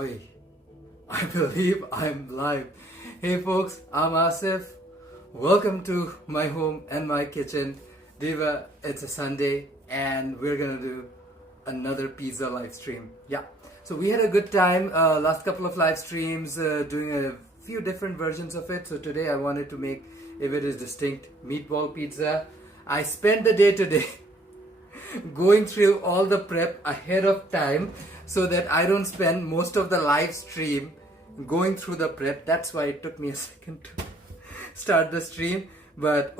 Oi, I believe I'm live. Hey folks, I'm Asif. Welcome to my home and my kitchen. Diva, it's a Sunday and we're gonna do another pizza live stream. Yeah, so we had a good time last couple of live streams doing a few different versions of it. So today I wanted to make a very distinct meatball pizza. I spent the day today going through all the prep ahead of time so that I don't spend most of the live stream going through the prep. That's why it took me a second to start the stream. But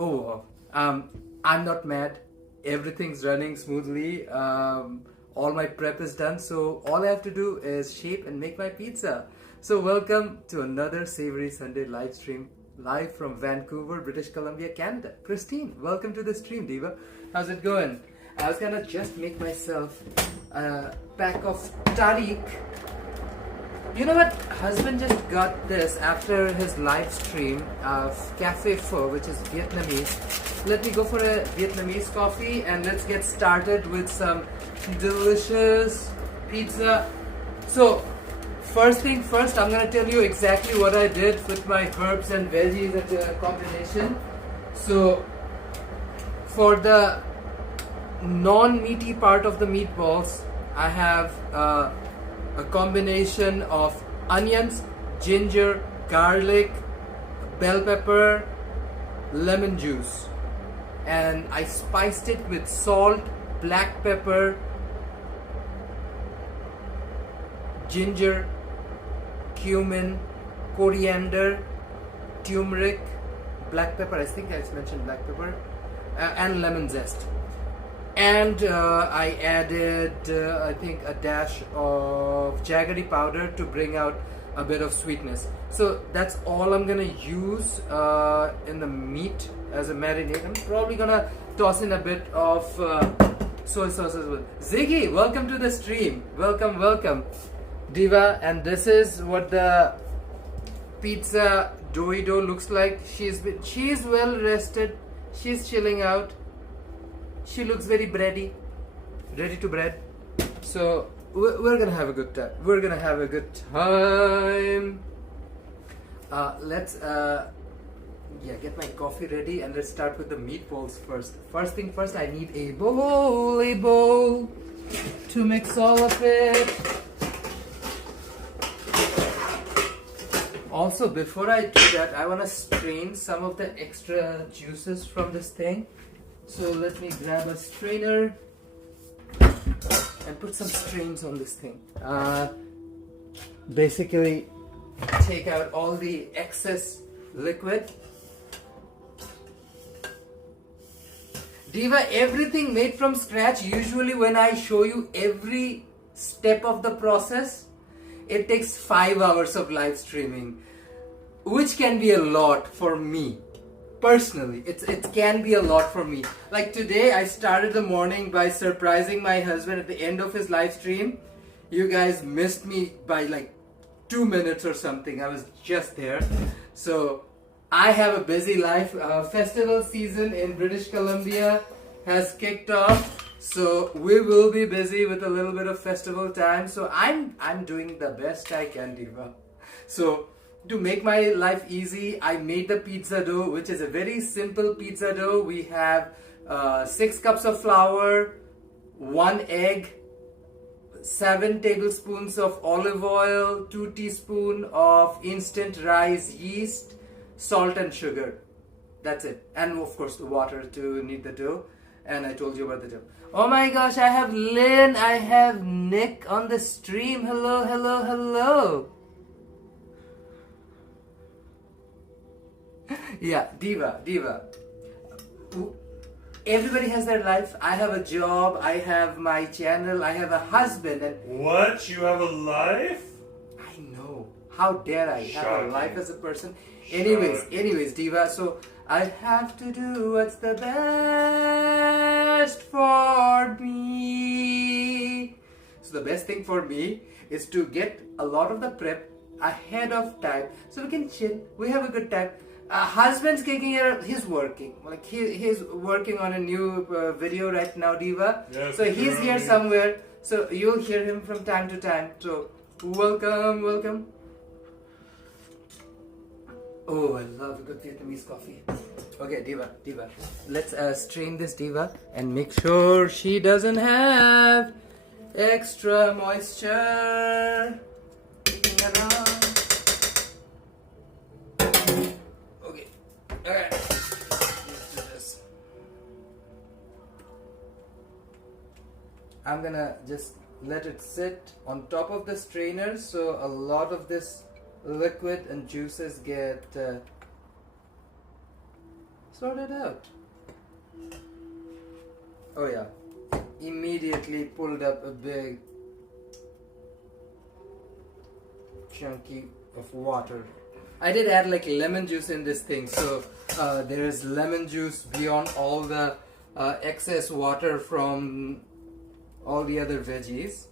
I'm not mad. Everything's running smoothly. All my prep is done. So all I have to do is shape and make my pizza. So welcome to another Savoury Sunday live stream, live from Vancouver, British Columbia, Canada. Christine, welcome to the stream, Diva. How's it going? I was gonna just make myself a pack of tarik. You know what? Husband just got this after his live stream of Cafe Pho, which is Vietnamese. Let me go for a Vietnamese coffee and let's get started with some delicious pizza. So, first thing first, I'm gonna tell you exactly what I did with my herbs and veggies at a combination. So, for the non-meaty part of the meatballs, I have a combination of onions, ginger, garlic, bell pepper, lemon juice, and I spiced it with salt, black pepper, ginger, cumin, coriander, turmeric, black pepper, I think I mentioned black pepper, and lemon zest. And I added, I think, a dash of Jaggery powder to bring out a bit of sweetness. So that's all I'm gonna use in the meat as a marinade. I'm probably gonna toss in a bit of soy sauce as well. Ziggy, welcome to the stream. Welcome, welcome. Diva, and this is what the pizza dough looks like. She's well rested. She's chilling out. She looks very bready, ready to bread. So we're gonna have a good time. We're gonna have a good time. Let's get my coffee ready and let's start with the meatballs first. First thing first, I need a bowl to mix all of it. Also, before I do that, I wanna strain some of the extra juices from this thing. So let me grab a strainer and put some strains on this thing. Basically, take out all the excess liquid. Diva, everything made from scratch. Usually when I show you every step of the process, it takes 5 hours of live streaming, which can be a lot for me. Personally, it can be a lot for me. Like today, I started the morning by surprising my husband at the end of his live stream. You guys missed me by like 2 minutes or something. I was just there. So I have a busy life. Festival season in British Columbia has kicked off. So we will be busy with a little bit of festival time. So I'm doing the best I can, Diva. So to make my life easy, I made the pizza dough, which is a very simple pizza dough. We have 6 cups of flour, 1 egg, 7 tablespoons of olive oil, 2 teaspoons of instant rice yeast, salt and sugar. That's it. And of course the water to knead the dough. And I told you about the dough. Oh my gosh, I have Lynn, I have Nick on the stream. Hello, hello, hello. Yeah, Diva. Everybody has their life. I have a job, I have my channel, I have a husband. And what? You have a life? I know. How dare I have a life as a person? Anyways, Diva, so I have to do what's the best for me. So the best thing for me is to get a lot of the prep ahead of time so we can chill. We have a good time. Husband's kicking here, he's working. Like he's working on a new video right now, Diva. Yes, so he's here somewhere. So you'll hear him from time to time. So welcome, welcome. Oh, I love good Vietnamese coffee. Okay, Diva, let's strain this Diva and make sure she doesn't have extra moisture around. Okay, alright, let's do this. I'm gonna just let it sit on top of the strainer so a lot of this liquid and juices get sorted out. Oh yeah, immediately pulled up a big chunky of water. I did add like lemon juice in this thing, so there is lemon juice beyond all the excess water from all the other veggies.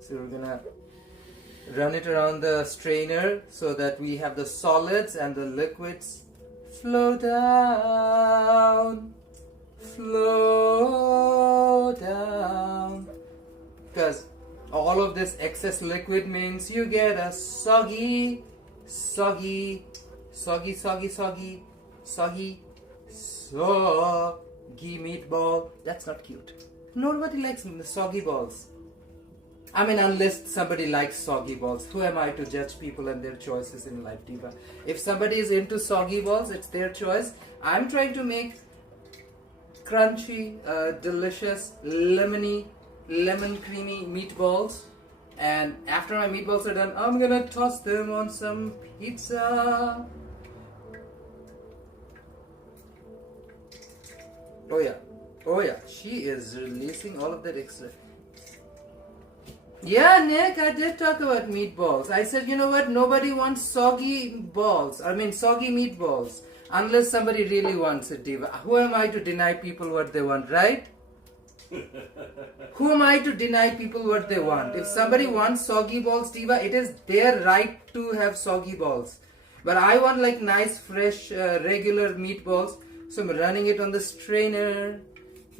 So we're gonna run it around the strainer so that we have the solids and the liquids flow down, because all of this excess liquid means you get a soggy meatball. That's not cute. Nobody likes the soggy balls. I mean, unless somebody likes soggy balls. Who am I to judge people and their choices in life, Diva? If somebody is into soggy balls, it's their choice. I'm trying to make crunchy, delicious, lemon creamy meatballs. And after my meatballs are done, I'm gonna toss them on some pizza. Oh yeah, she is releasing all of that extra. Yeah, Nick, I did talk about meatballs. I said, you know what, nobody wants soggy meatballs. Unless somebody really wants it, Diva. Who am I to deny people what they want, right? Who am I to deny people what they want? If somebody wants soggy balls, Diva, it is their right to have soggy balls. But I want like nice, fresh, regular meatballs. So I'm running it on the strainer,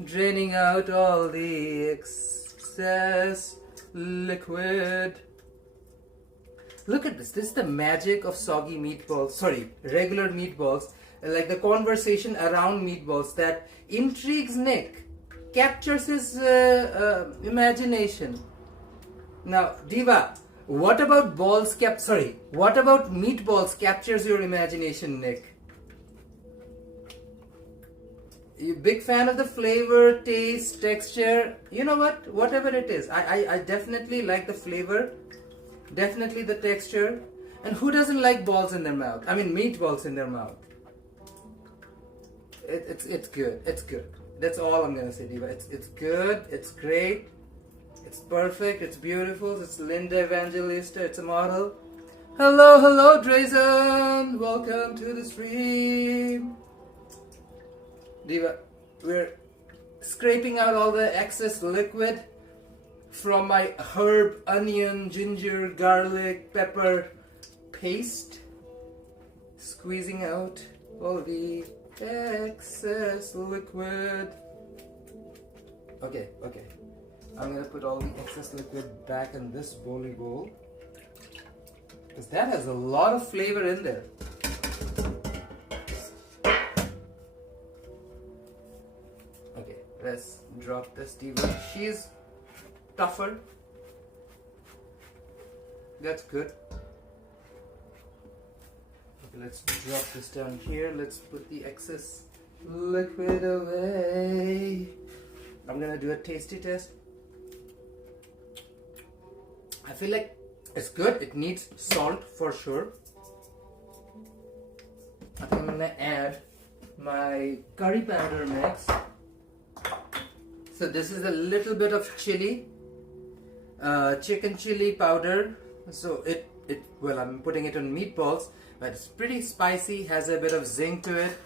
draining out all the excess liquid. Look at this. This is the magic of soggy meatballs. Sorry, regular meatballs. Like the conversation around meatballs that intrigues Nick, captures his imagination. Now, Diva, what about meatballs captures your imagination, Nick? You big fan of the flavor, taste, texture? You know what? Whatever it is, I definitely like the flavor, definitely the texture. And who doesn't like balls in their mouth? I mean, meatballs in their mouth. It's good. It's good. That's all I'm gonna say, Diva. It's good. It's great. It's perfect. It's beautiful. It's Linda Evangelista. It's a model. Hello, Drazen. Welcome to the stream. Diva, we're scraping out all the excess liquid from my herb, onion, ginger, garlic, pepper paste. Squeezing out all the excess liquid. Okay. I'm gonna put all the excess liquid back in this bowly bowl, because that has a lot of flavor in there. Let's drop this Diva. She's tougher. That's good. Okay, let's drop this down here. Let's put the excess liquid away. I'm gonna do a tasty test. I feel like it's good. It needs salt for sure. I think I'm gonna add my curry powder mix. So this is a little bit of chili, chicken chili powder. So well, I'm putting it on meatballs, but it's pretty spicy, has a bit of zing to it.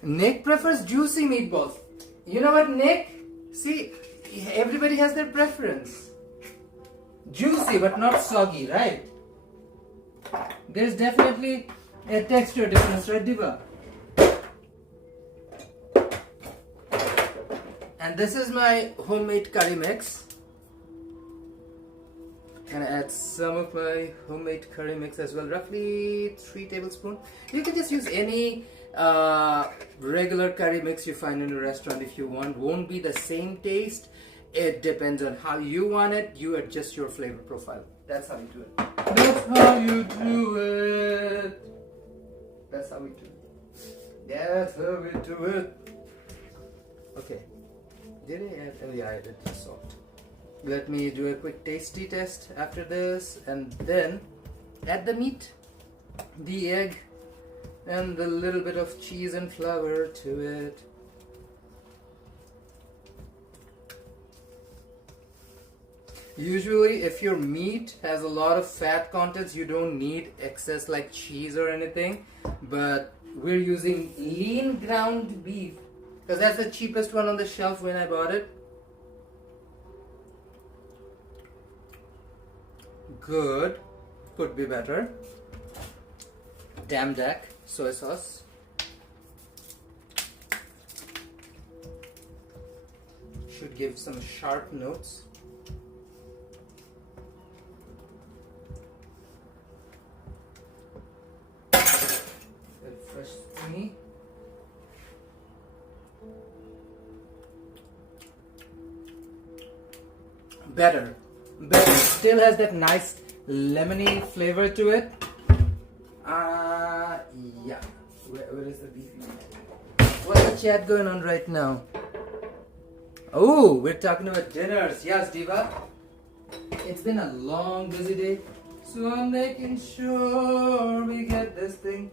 Nick prefers juicy meatballs. You know what, Nick? See, everybody has their preference. Juicy, but not soggy, right? There's definitely a texture difference, right, Diva? And this is my homemade curry mix. And I add some of my homemade curry mix as well, roughly 3 tablespoons. You can just use any regular curry mix you find in a restaurant if you want. Won't be the same taste. It depends on how you want it. You adjust your flavor profile. That's how you do it. That's how you do it. That's how we do it. That's how we do it. Okay. Did I add? Oh yeah, I did salt. Let me do a quick tasty test after this, and then add the meat, the egg, and a little bit of cheese and flour to it. Usually if your meat has a lot of fat contents, you don't need excess like cheese or anything, but we're using lean ground beef because that's the cheapest one on the shelf when I bought it. Good, could be better. Damn Dac soy sauce. Should give some sharp notes. Fresh thingy. Better. Still has that nice lemony flavor to it. Yeah. Where is the beef? What's the chat going on right now? Oh, we're talking about dinners. Yes, Diva. It's been a long, busy day, so I'm making sure we get this thing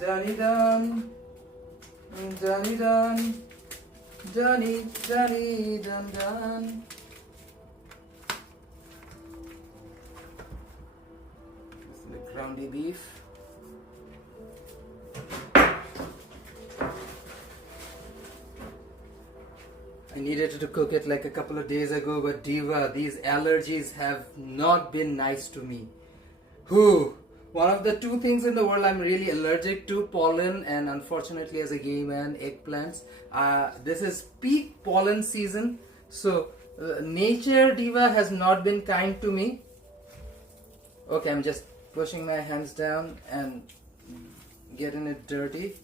done. Done. Groundy beef. I needed to cook it like a couple of days ago, but Diva, these allergies have not been nice to me. One of the 2 things in the world I'm really allergic to, pollen, and unfortunately as a gay man, eggplants. This is peak pollen season, so nature, Diva, has not been kind to me. Okay, I'm just pushing my hands down and getting it dirty.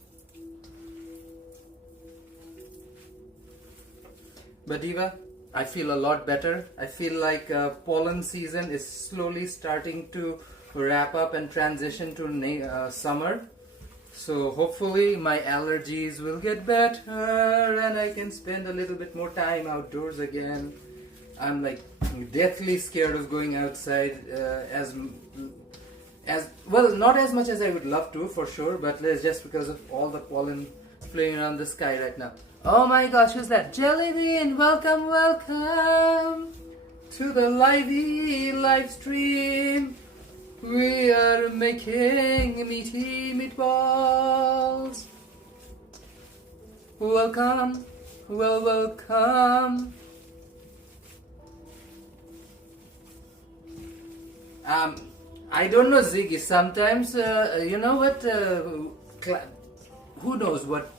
But Diva, I feel a lot better. I feel like pollen season is slowly starting to wrap up and transition to summer. So hopefully my allergies will get better and I can spend a little bit more time outdoors again. I'm like deathly scared of going outside as well, not as much as I would love to, for sure, but just because of all the pollen flying around the sky right now. Oh my gosh, who's that? Jellybean, welcome to the live stream. We are making meaty meatballs. Welcome. I don't know, Ziggy. Sometimes, you know what? Who knows what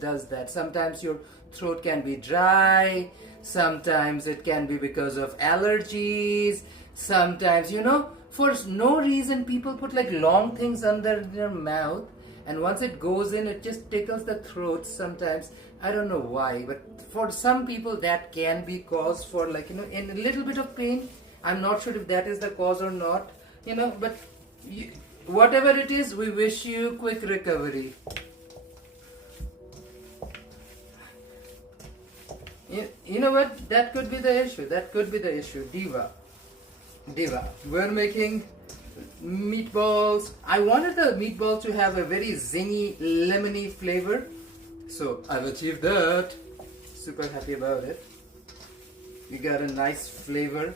does that? Sometimes your throat can be dry. Sometimes it can be because of allergies. Sometimes, for no reason, people put like long things under their mouth, and once it goes in, it just tickles the throat. Sometimes I don't know why, but for some people that can be cause for in a little bit of pain. I'm not sure if that is the cause or not. But whatever it is, we wish you quick recovery. You know what? That could be the issue. Diva. We're making meatballs. I wanted the meatball to have a very zingy, lemony flavor. So I've achieved that. Super happy about it. You got a nice flavor.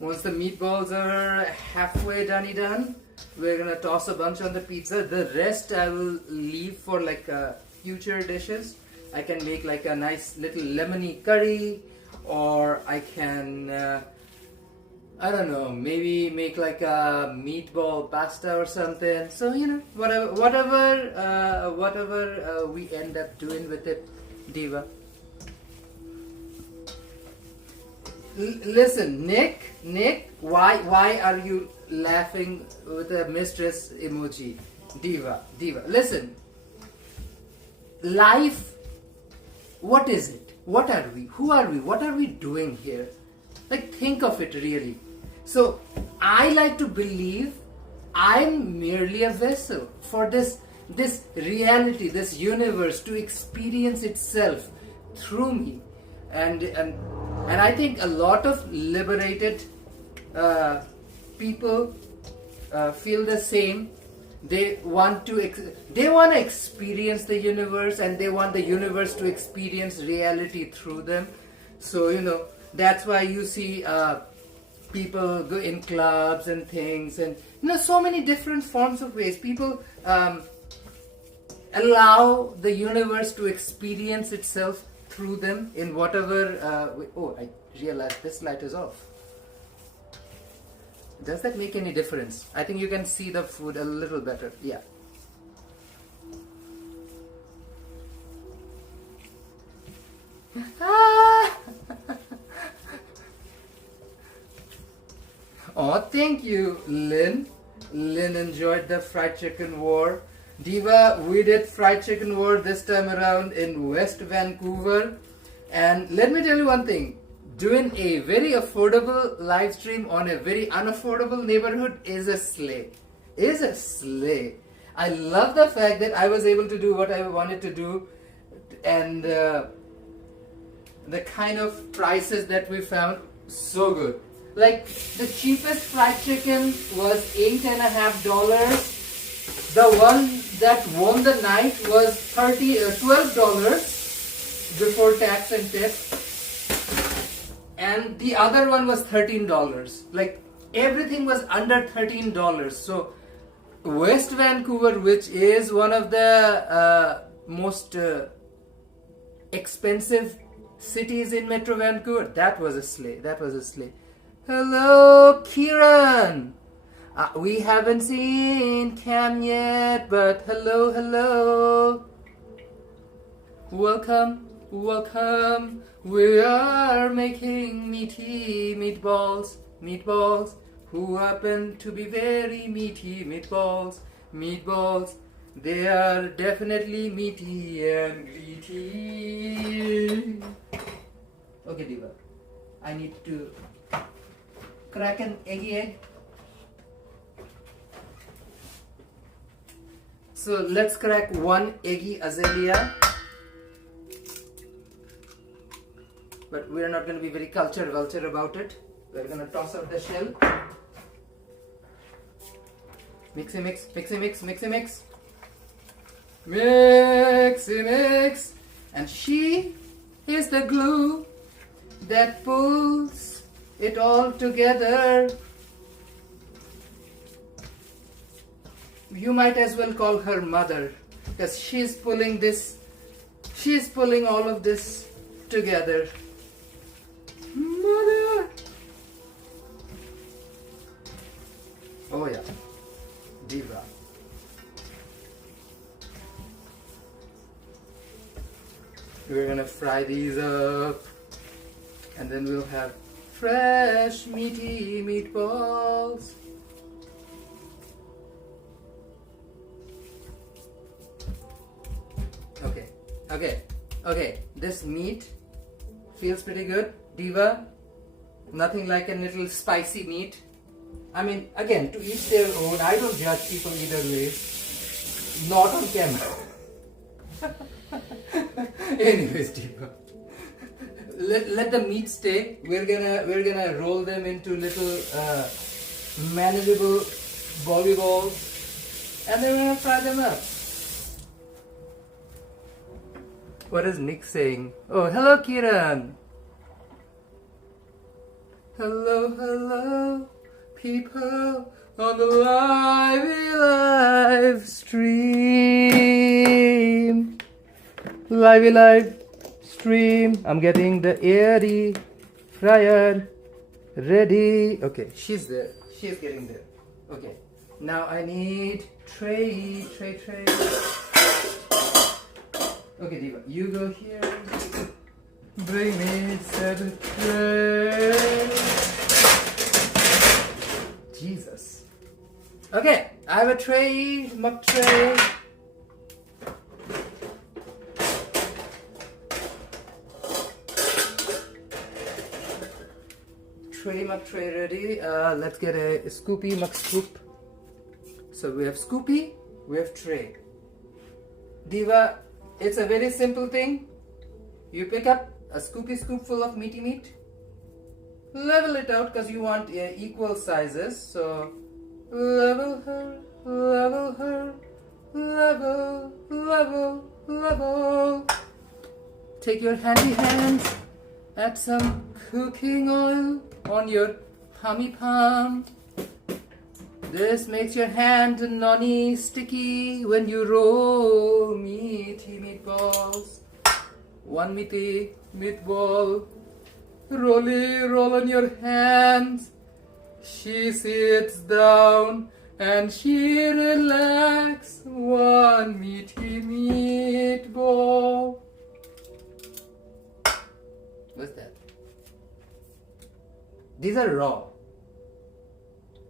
Once the meatballs are halfway done, we're gonna toss a bunch on the pizza. The rest I will leave for future dishes. I can make like a nice little lemony curry, or I can I don't know, maybe make like a meatball pasta or something. So whatever we end up doing with it, Diva. Listen, Nick, why are you laughing with a mistress emoji? Diva, listen. Life, what is it? What are we? Who are we? What are we doing here? Like, think of it really. So, I like to believe I'm merely a vessel for this reality, this universe to experience itself through me. And I think a lot of liberated people feel the same. They want to experience the universe, and they want the universe to experience reality through them. So that's why you see people go in clubs and things, and so many different forms of ways people allow the universe to experience itself through them in whatever way. Oh, I realized this light is off. Does that make any difference? I think you can see the food a little better. Yeah. Oh, thank you, Lynn. Lynn enjoyed the fried chicken war. Diva, we did fried chicken war this time around in West Vancouver. And let me tell you one thing. Doing a very affordable live stream on a very unaffordable neighborhood is a slay. I love the fact that I was able to do what I wanted to do, and the kind of prices that we found, so good. Like, the cheapest fried chicken was $8.50. The one that won the night was $12 before tax and tip. And the other one was $13. Like, everything was under $13. So West Vancouver, which is one of the most expensive cities in Metro Vancouver, that was a slay. Hello, Kiran. We haven't seen Cam yet, but hello. Welcome. We are making meaty meatballs, who happen to be very meaty meatballs. They are definitely meaty and greedy. Okay, Diva, I need to crack an egg. So let's crack one eggy azalea. But we're not going to be very culture-vulture about it. We're going to toss out the shell. Mixy mix. And she is the glue that pulls it all together. You might as well call her mother, because she's pulling all of this together. Mother! Oh yeah, Diva. We're gonna fry these up, and then we'll have fresh meaty meatballs. Okay, this meat feels pretty good. Diva, nothing like a little spicy meat. I mean, again, to each their own. I don't judge people either way. Not on camera. Anyways, Diva, let the meat stay. We're gonna roll them into little manageable volleyballs, and then we're gonna fry them up. What is Nick saying? Oh, hello, Kiran. Hello, people on the live stream. Live stream. I'm getting the airy fryer Ready? Okay, she's there. She's getting there. Okay. Now I need tray. Okay, Diva, you go here. Bring me said tray. Jesus. Okay, I have a tray, mug tray. Mug tray ready. Let's get a scoopy mug scoop. So we have scoopy, we have tray. Diva, it's a very simple thing. You pick up a scoopy scoop full of meaty meat. Level it out because you want equal sizes. So level her, level her, level, level, level. Take your handy hands, add some cooking oil on your palmy palm. This makes your hand nonny sticky when you roll meaty meatballs. One meaty meatball, roll on your hands. She sits down and she relax. One meaty meatball. What's that? These are raw.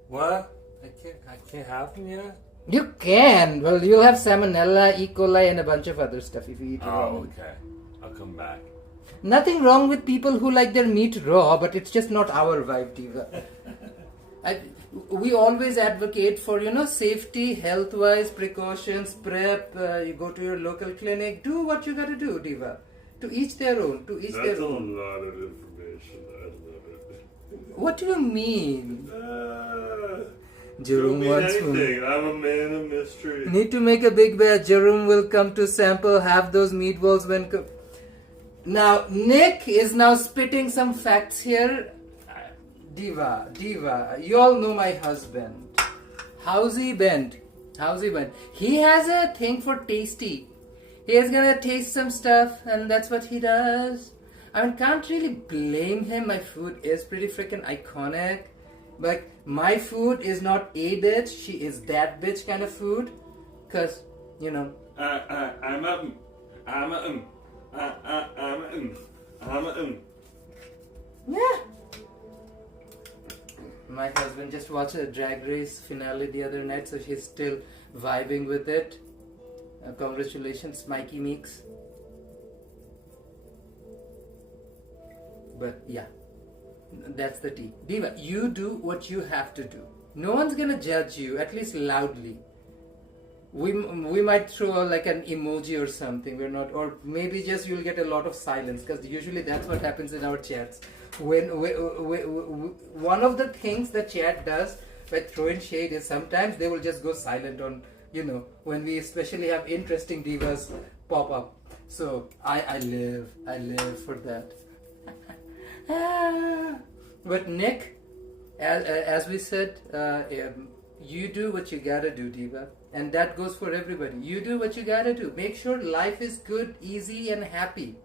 What? I can't have them yet? You can. Well, you'll have salmonella, E. coli, and a bunch of other stuff if you eat raw. Oh, okay. I'll come back. Nothing wrong with people who like their meat raw, but it's just not our vibe, Diva. We always advocate for, safety, health-wise, precautions, prep. You go to your local clinic. Do what you gotta do, Diva. To each their own. That's their a own. lot of information. I love it. What do you mean? Don't Jerome mean wants anything. I'm a man of mystery. Need to make a big bet. Jerome will come to sample, have those meatballs when... Now, Nick is now spitting some facts here. Diva, you all know my husband. How's he bent? He has a thing for tasty. He is gonna taste some stuff and that's what he does. I mean, can't really blame him. My food is pretty freaking iconic. But my food is not a bitch. She is that bitch kind of food. Cause, I'm yeah. My husband just watched a Drag Race finale the other night, so she's still vibing with it. Congratulations, Mikey Meeks. But yeah, that's the tea. Diva, you do what you have to do. No one's gonna judge you, at least loudly. We might throw like an emoji or something. We're not, or maybe just you'll get a lot of silence because usually that's what happens in our chats. When one of the things the chat does by throwing shade is sometimes they will just go silent on, when we especially have interesting divas pop up. So I live for that. But Nick, as we said, you do what you gotta do, Diva. And that goes for everybody. You do what you gotta do. Make sure life is good, easy, and happy.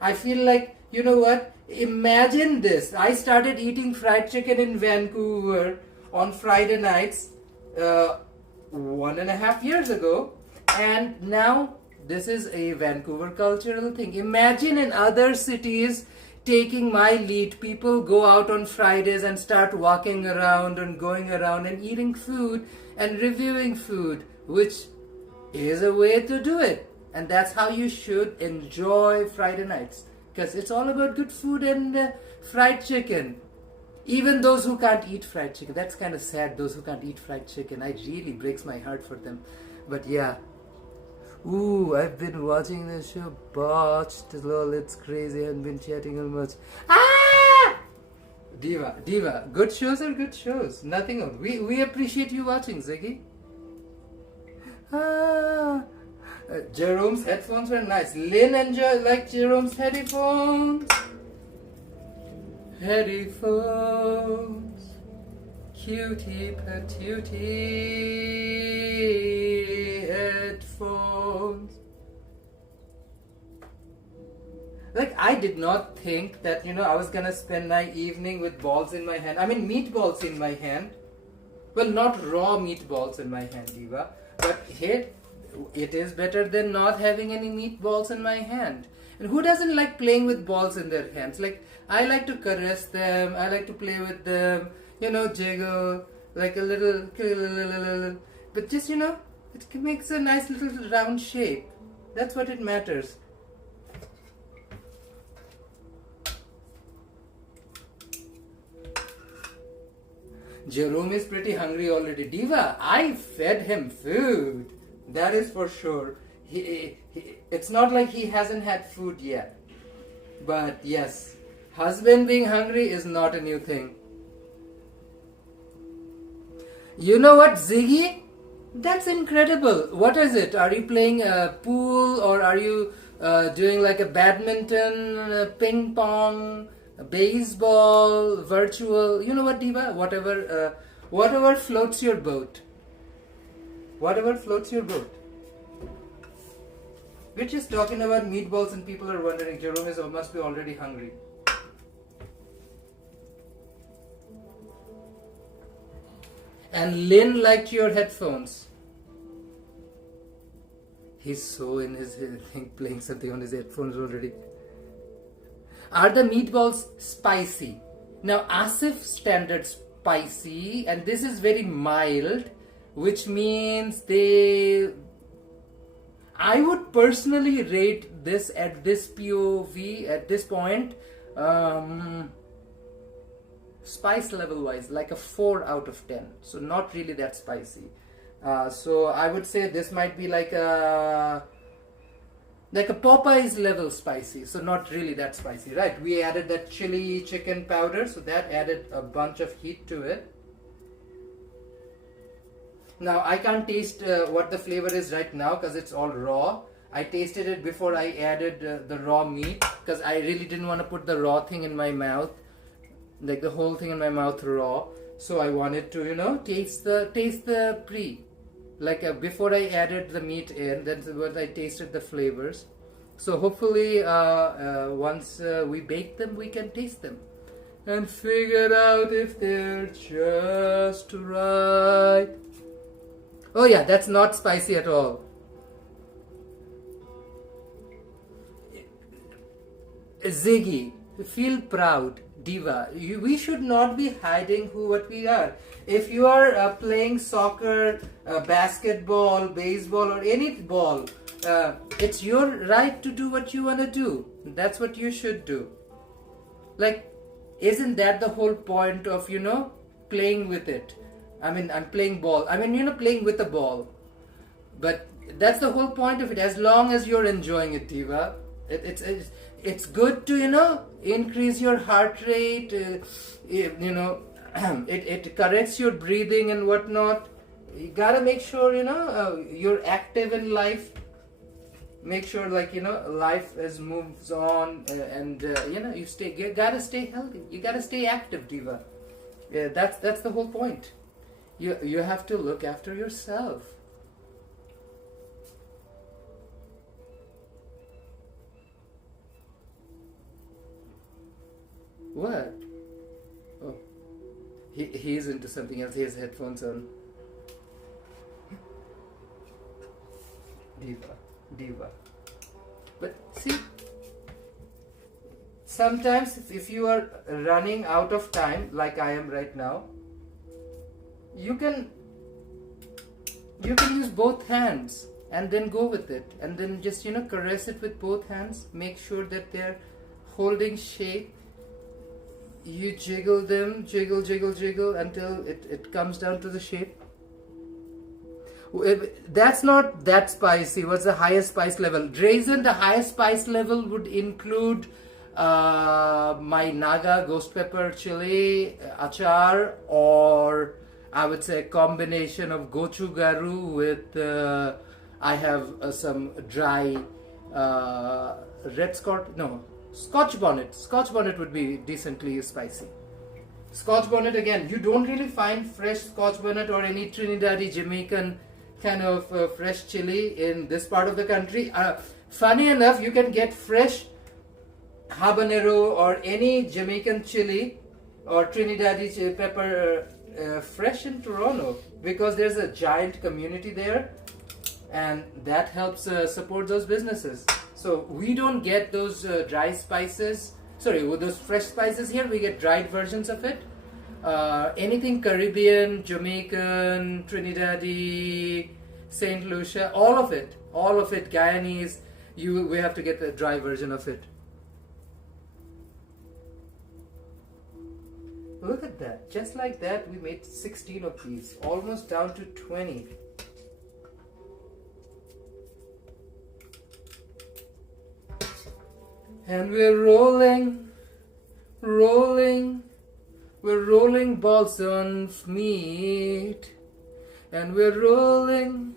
I feel like, you know what? Imagine this. I started eating fried chicken in Vancouver on Friday nights 1.5 years ago. And now this is a Vancouver cultural thing. Imagine in other cities taking my lead. People go out on Fridays and start walking around and going around and eating food and reviewing food, which is a way to do it. And that's how you should enjoy Friday nights. Because it's all about good food and fried chicken. Even those who can't eat fried chicken. That's kind of sad, those who can't eat fried chicken. It really breaks my heart for them. But yeah. Ooh, I've been watching the show Botched. Lol, it's crazy. I haven't been chatting as much. Ah! Diva. Good shows are good shows. Nothing else. We appreciate you watching, Ziggy. Jerome's headphones are nice. Lynn like Jerome's headphones. Cutie patootie headphones. Like, I did not think that, I was gonna spend my evening with balls in my hand. I mean, meatballs in my hand. Well, not raw meatballs in my hand, Diva. But hey, it is better than not having any meatballs in my hand. And who doesn't like playing with balls in their hands? Like, I like to caress them. I like to play with them. Jiggle like a little. But just, it makes a nice little round shape. That's what it matters. Jerome is pretty hungry already. Diva, I fed him food. That is for sure. It's not like he hasn't had food yet. But yes, husband being hungry is not a new thing. You know what, Ziggy? That's incredible. What is it? Are you playing a pool, or are you doing like a badminton, ping pong, baseball, virtual? You know what, Diva? Whatever floats your boat. Whatever floats your boat. We're just talking about meatballs and people are wondering, Jerome must be already hungry. And Lynn liked your headphones. He's so in his thing, playing something on his headphones already. Are the meatballs spicy? Now, Asif standard spicy, and this is very mild, which means I would personally rate this at this POV, at this point, spice level wise, like a 4 out of 10. So not really that spicy. So I would say this might be like a Popeye's level spicy. So not really that spicy, right? We added that chili chicken powder, so that added a bunch of heat to it. Now I can't taste what the flavor is right now because it's all raw. I tasted it before I added the raw meat because I really didn't want to put the raw thing in my mouth, like the whole thing in my mouth raw. So I wanted to, taste the before I added the meat in. That's what I tasted the flavors. So hopefully, once we bake them, we can taste them and figure out if they're just right. Oh yeah, that's not spicy at all. Ziggy, feel proud. Diva, we should not be hiding what we are. If you are playing soccer, basketball, baseball, or any ball, it's your right to do what you want to do. That's what you should do. Like, isn't that the whole point of, playing with it? I mean, I'm playing ball. I mean, playing with a ball. But that's the whole point of it, as long as you're enjoying it, Diva. It's good to, increase your heart rate, it corrects your breathing and whatnot. You gotta make sure, you're active in life. Make sure, life moves on and you gotta stay healthy. You gotta stay active, Diva. Yeah, that's the whole point. You have to look after yourself. What? Oh, he's into something else. He has headphones on. Diva. But see, sometimes if you are running out of time, like I am right now, you can use both hands and then go with it, and then just caress it with both hands. Make sure that they're holding shape. You jiggle them, jiggle until it comes down to the shape. That's not that spicy. What's the highest spice level? Raisin, the highest spice level would include my Naga ghost pepper chili achar, or I would say a combination of gochugaru with I have some dry Scotch bonnet. Scotch bonnet would be decently spicy. Scotch bonnet, again, you don't really find fresh Scotch bonnet or any Trinidadi Jamaican kind of fresh chili in this part of the country. Funny enough, you can get fresh habanero or any Jamaican chili or Trinidadi pepper fresh in Toronto, because there's a giant community there, and that helps support those businesses. So we don't get those dry spices, with those fresh spices here. We get dried versions of it. Anything Caribbean, Jamaican, Trinidadi, Saint Lucia, all of it, Guyanese, we have to get the dry version of it. Look at that, just like that we made 16 of these, almost down to 20. And we're rolling balls of meat, and we're rolling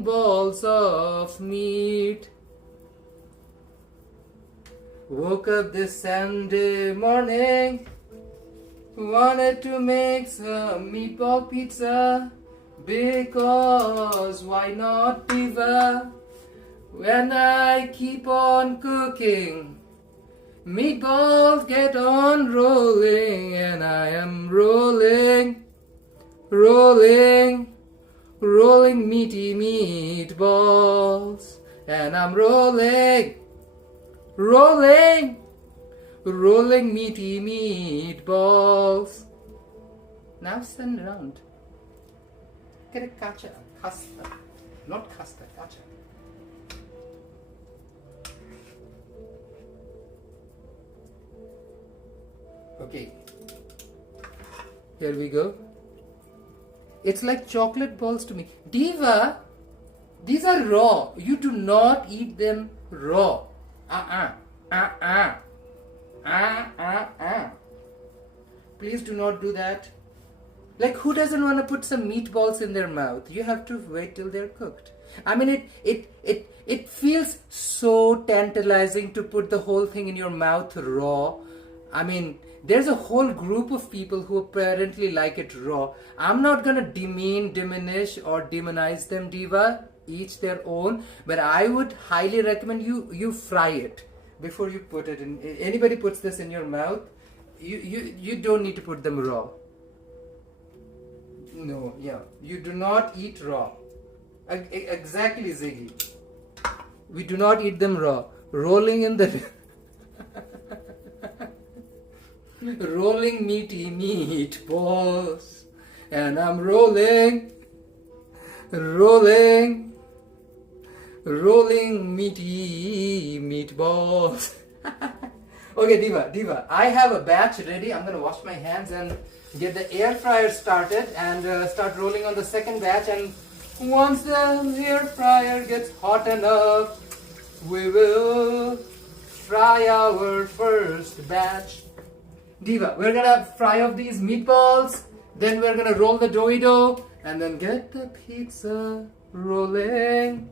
balls of meat. Woke up this Sunday morning, wanted to make some meatball pizza, because why not, diva? When I keep on cooking, meatballs get on rolling, and I am rolling meaty meatballs, and I'm rolling meaty meatballs. Now stand around. Get a casta, not casta, kacha. Okay, here we go. It's like chocolate balls to me. Diva, these are raw. You do not eat them raw. Please do not do that. Like, who doesn't want to put some meatballs in their mouth? You have to wait till they're cooked. I mean, it feels so tantalizing to put the whole thing in your mouth raw. I mean, there's a whole group of people who apparently like it raw. I'm not gonna diminish or demonize them, diva. Each their own. But I would highly recommend you fry it before you put it in. Anybody puts this in your mouth, you don't need to put them raw. No, yeah, you do not eat raw. Exactly, Ziggy. We do not eat them raw. Rolling in the rolling meaty meatballs, and I'm rolling meaty meatballs. Okay, diva, I have a batch ready. I'm gonna wash my hands and get the air fryer started and start rolling on the second batch. And once the air fryer gets hot enough, we will fry our first batch. Diva, we're gonna fry up these meatballs, then we're gonna roll the dough, and then get the pizza rolling.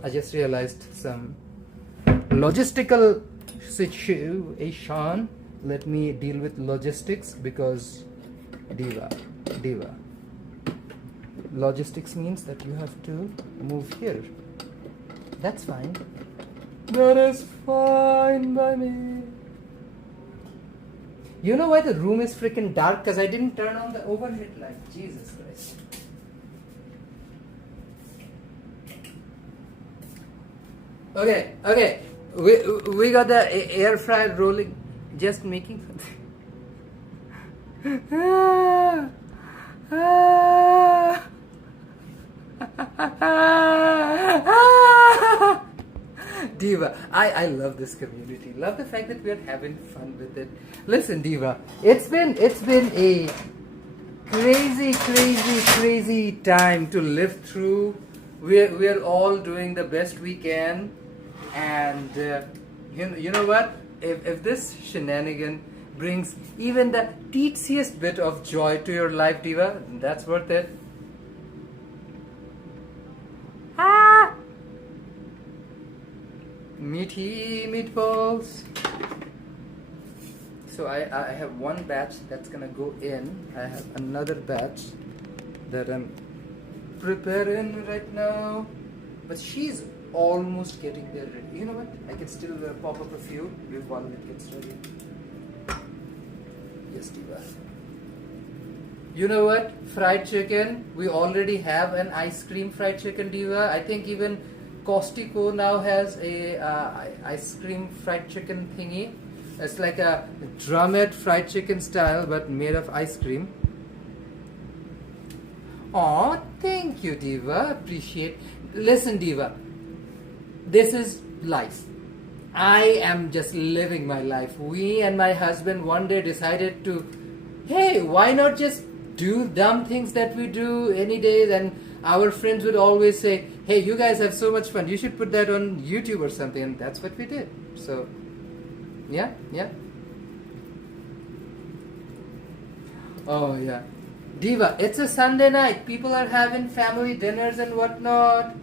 I just realized some logistical situation. Let me deal with logistics, because diva. Logistics means that you have to move here. That's fine. That is fine by me. You know why the room is freaking dark? Because I didn't turn on the overhead light. Jesus Christ. Okay. We got the air fryer rolling. Just making something. Diva, I love this community. Love the fact that we are having fun with it. Listen, Diva, it's been a crazy time to live through. We're all doing the best we can, and you know what? If this shenanigan brings even the teetsiest bit of joy to your life, Diva, that's worth it. Ah! Meaty meatballs. So I have one batch that's gonna go in. I have another batch that I'm preparing right now. But she's almost getting there ready. You know what? I can still pop up a few while it gets ready. Yes, Diva. You know what? Fried chicken. We already have an ice cream fried chicken, Diva. I think even Costco now has a ice cream fried chicken thingy. It's like a drumhead fried chicken style, but made of ice cream. Oh, thank you, Diva. Appreciate. Listen, Diva. This is life. I am just living my life. We and my husband one day decided to, hey, why not just do dumb things that we do any day? Then our friends would always say, hey, you guys have so much fun. You should put that on YouTube or something. And that's what we did. So, yeah. Oh, yeah. Diva, it's a Sunday night. People are having family dinners and whatnot.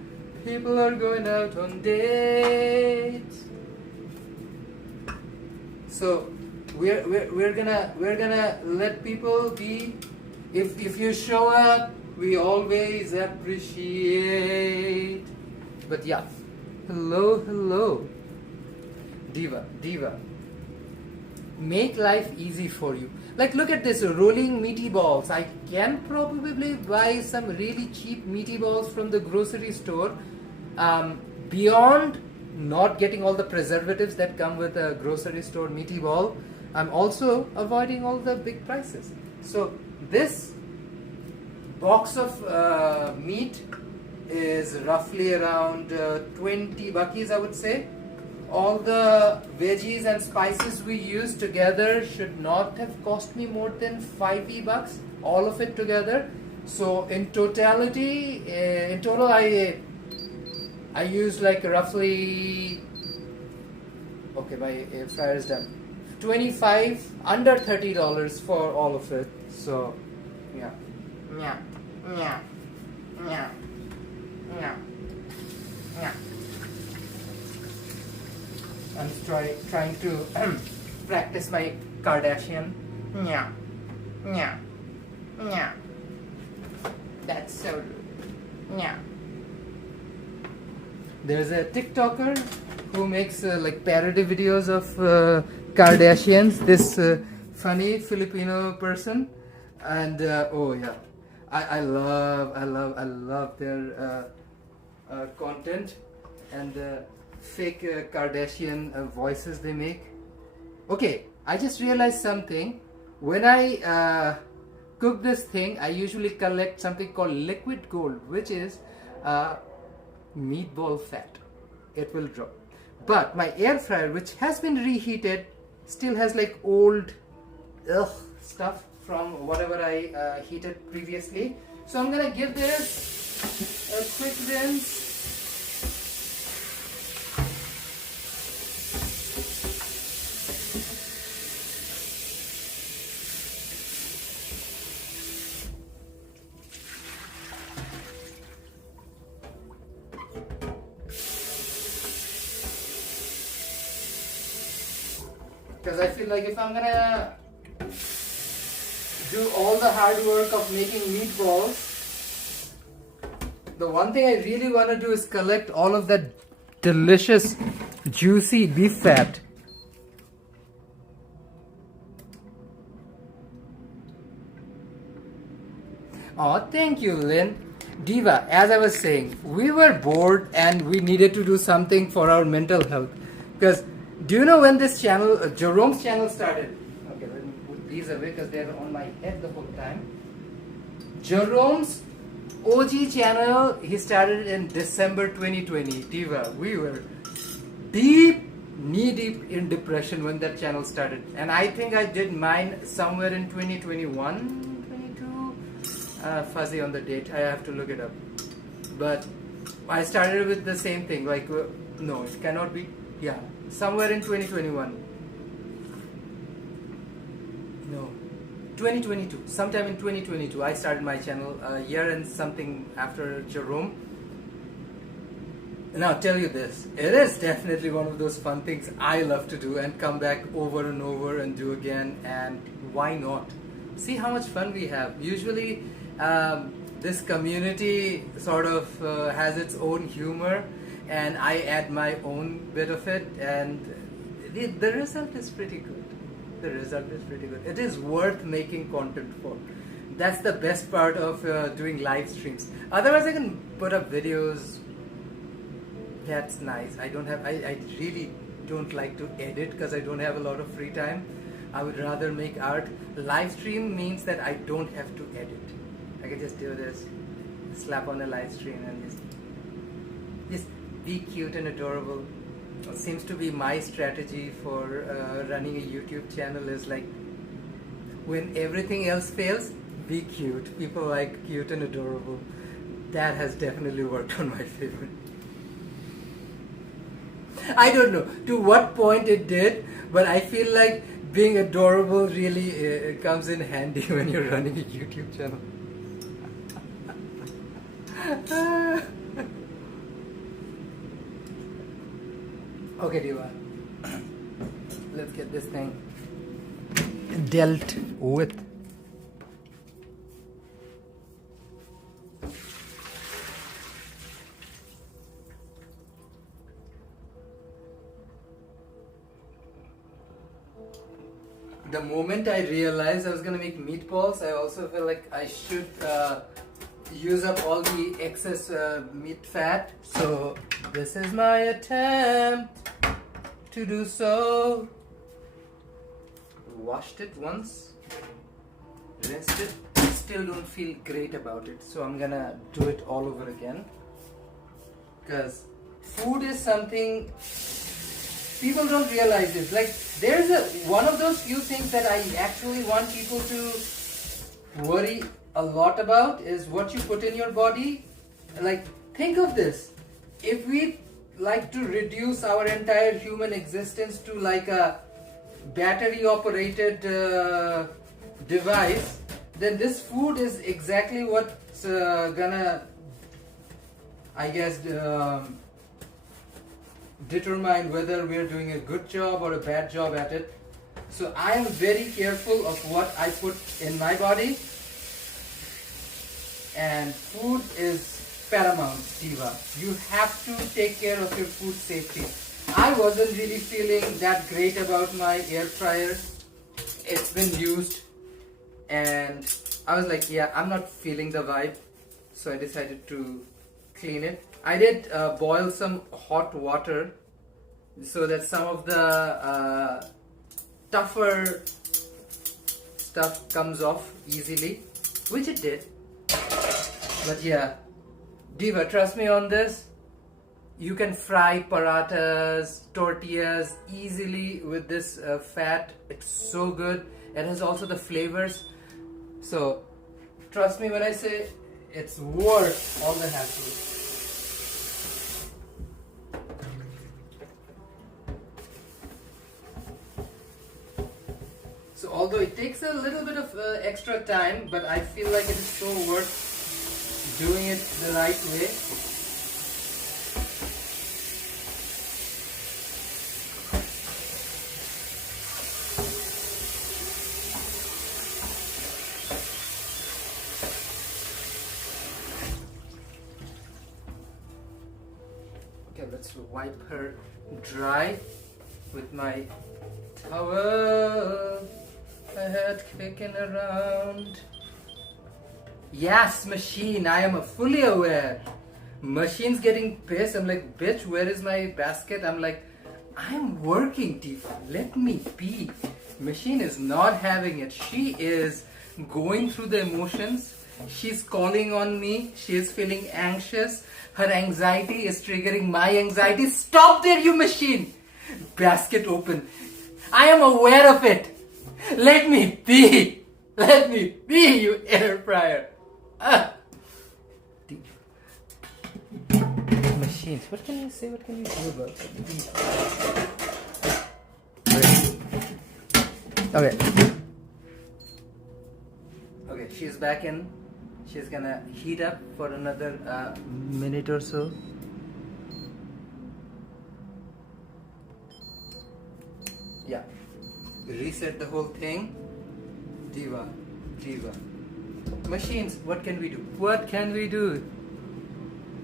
People are going out on dates. So we're gonna let people be. If you show up, we always appreciate. But yeah, hello, Diva. Make life easy for you. Like, look at this rolling meaty balls. I can probably buy some really cheap meaty balls from the grocery store. Beyond not getting all the preservatives that come with a grocery store meaty ball, I'm also avoiding all the big prices. So this box of meat is roughly around 20 buckies, I would say. All the veggies and spices we use together should not have cost me more than 5 bucks, all of it together. So in totality, in total I use like roughly, okay, my fryer is done, 25, under $30 for all of it. So yeah. I'm trying to practice my Kardashian. That's so rude. There's a TikToker who makes like parody videos of Kardashians. This funny Filipino person, and oh yeah, I love their content and fake Kardashian voices they make. Okay, I just realized something. When I cook this thing, I usually collect something called liquid gold, which is meatball fat. It will drop. But my air fryer, which has been reheated, still has like old stuff from whatever I heated previously. So I'm gonna give this a quick rinse. Because I feel like if I'm gonna do all the hard work of making meatballs, the one thing I really want to do is collect all of that delicious juicy beef fat. Oh, thank you, Lynn. Diva, as I was saying, we were bored and we needed to do something for our mental health. Because do you know when this channel, Jerome's channel started? Okay, let me put these away because they're on my head the whole time. Jerome's OG channel, he started in December 2020. Diva, we were knee deep in depression when that channel started. And I think I did mine somewhere in 2021, 22. Fuzzy on the date, I have to look it up. But I started with the same thing, like, no, it cannot be, yeah. Somewhere in 2021. 2022, sometime in 2022, I started my channel, a year and something after Jerome. And I'll tell you this, it is definitely one of those fun things I love to do and come back over and over and do again, and why not? See how much fun we have. Usually this community sort of has its own humor, and I add my own bit of it, and the result is pretty good. The result is pretty good. It is worth making content for. That's the best part of doing live streams. Otherwise I can put up videos. That's nice. I really don't like to edit because I don't have a lot of free time. I would rather make art. Live stream means that I don't have to edit. I can just do this, slap on a live stream and just be cute and adorable. It seems to be my strategy for running a YouTube channel is like, when everything else fails, be cute. People like cute and adorable. That has definitely worked on my favor. I don't know to what point it did, but I feel like being adorable really comes in handy when you're running a YouTube channel. Okay, Diva, let's get this thing dealt with. The moment I realized I was gonna make meatballs, I also felt like I should use up all the excess meat fat. So this is my attempt to do so. Washed it once, rinsed it. Still don't feel great about it, so I'm gonna do it all over again. Because food is something people don't realize this. Like, there's one of those few things that I actually want people to worry a lot about is what you put in your body. Like, think of this. If we like to reduce our entire human existence to like a battery operated device, then this food is exactly what's gonna, I guess, determine whether we're doing a good job or a bad job at it. So I am very careful of what I put in my body, and food is paramount, Diva. You have to take care of your food safety. I wasn't really feeling that great about my air fryer. It's been used and I was like, yeah, I'm not feeling the vibe, so I decided to clean it. I did boil some hot water so that some of the tougher stuff comes off easily, which it did. But yeah, Diva, trust me on this. You can fry parathas, tortillas easily with this fat. It's so good. It has also the flavors. So trust me when I say it's worth all the hassle. So although it takes a little bit of extra time, but I feel like it is so worth doing it the right way. Okay, let's wipe her dry with my towel. I had kicking around. Yes, machine, I am fully aware. Machine's getting pissed. I'm like, bitch, where is my basket? I'm like, I'm working, Tifa. Let me be. Machine is not having it. She is going through the emotions. She's calling on me. She is feeling anxious. Her anxiety is triggering my anxiety. Stop there, you machine. Basket open. I am aware of it. Let me be. Let me be, you air fryer. Machines. What can you say? What can you do about it? Okay. Okay, she's back in. She's gonna heat up for another minute or so. Yeah. Reset the whole thing. Diva. Machines, what can we do? What can we do?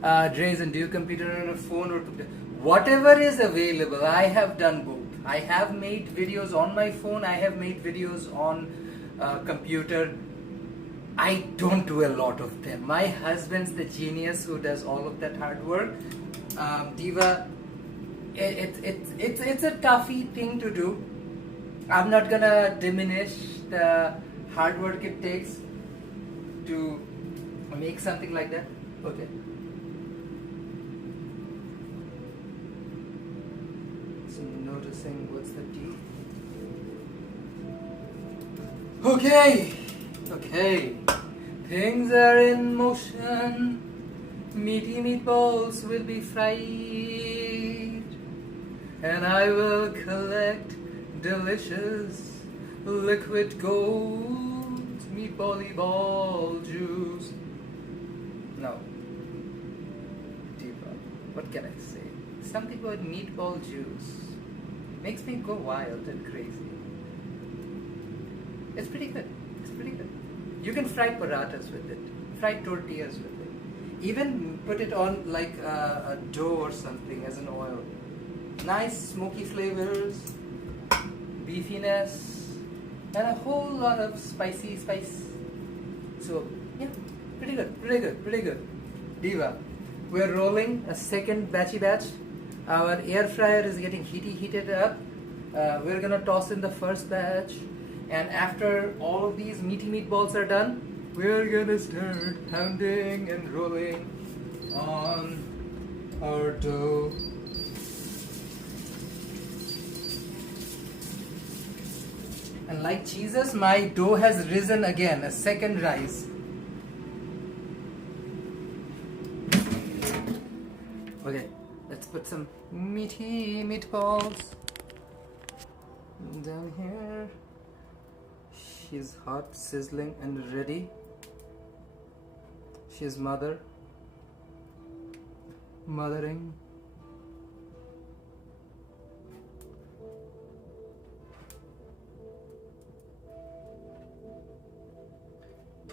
Drazen, do you computer on a phone or computer? Whatever is available, I have done both. I have made videos on my phone, I have made videos on computer. I don't do a lot of them. My husband's the genius who does all of that hard work. Diva, it's a toughy thing to do. I'm not gonna diminish the hard work it takes to make something like that. Okay. So noticing what's the tea. Okay. Things are in motion. Meaty meatballs will be fried, and I will collect delicious liquid gold meatbally ball juice. No. Diva, what can I say? Something about meatball juice makes me go wild and crazy. It's pretty good. You can fry parathas with it, fry tortillas with it, even put it on like a dough or something as an oil. Nice smoky flavors, beefiness, and a whole lot of spicy spice. So yeah, pretty good. Diva, we're rolling a second batch. Our air fryer is getting heated up. We're gonna toss in the first batch, and after all of these meaty meatballs are done, we're gonna start pounding and rolling on our dough. And like Jesus, my dough has risen again, a second rise. Okay, let's put some meaty meatballs down here. She's hot, sizzling, and ready. She's mothering.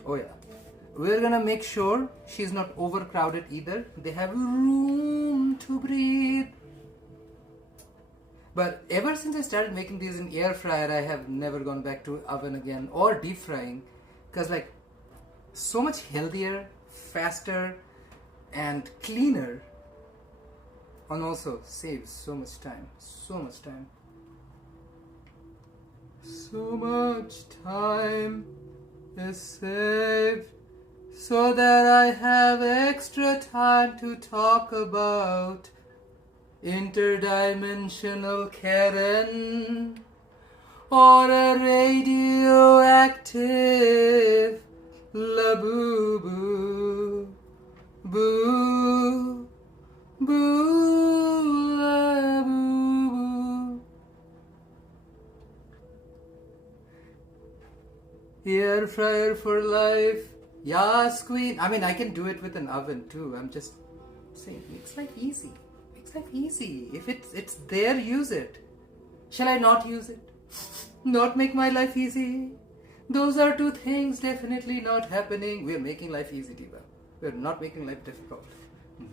Oh yeah, we're gonna make sure she's not overcrowded either. They have room to breathe. But ever since I started making these in air fryer, I have never gone back to oven again or deep frying, because like so much healthier, faster, and cleaner, and also saves so much time. So much time is saved, so that I have extra time to talk about interdimensional Karen or a radioactive la-boo-boo, boo-boo, la-boo-boo. Air fryer for life. Yes, queen. I mean, I can do it with an oven too. I'm just saying, makes life easy. If it's there, use it. Shall I not use it? Not make my life easy? Those are two things definitely not happening. We're making life easy, Diva. We're not making life difficult.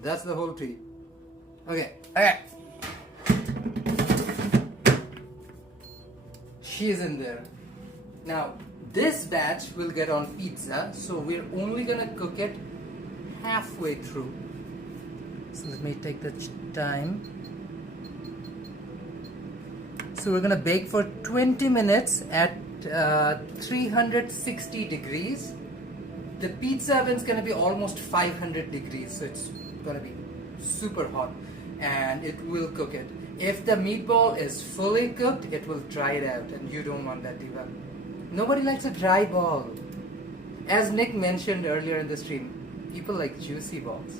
That's the whole treat. Okay. She's in there. Now, this batch will get on pizza, so we're only gonna cook it halfway through. So let me take the time. So we're gonna bake for 20 minutes at 360 degrees. The pizza oven's gonna be almost 500 degrees, so it's gonna be super hot, and it will cook it. If the meatball is fully cooked, it will dry it out, and you don't want that, Diva. Nobody likes a dry ball. As Nick mentioned earlier in the stream, people like juicy balls.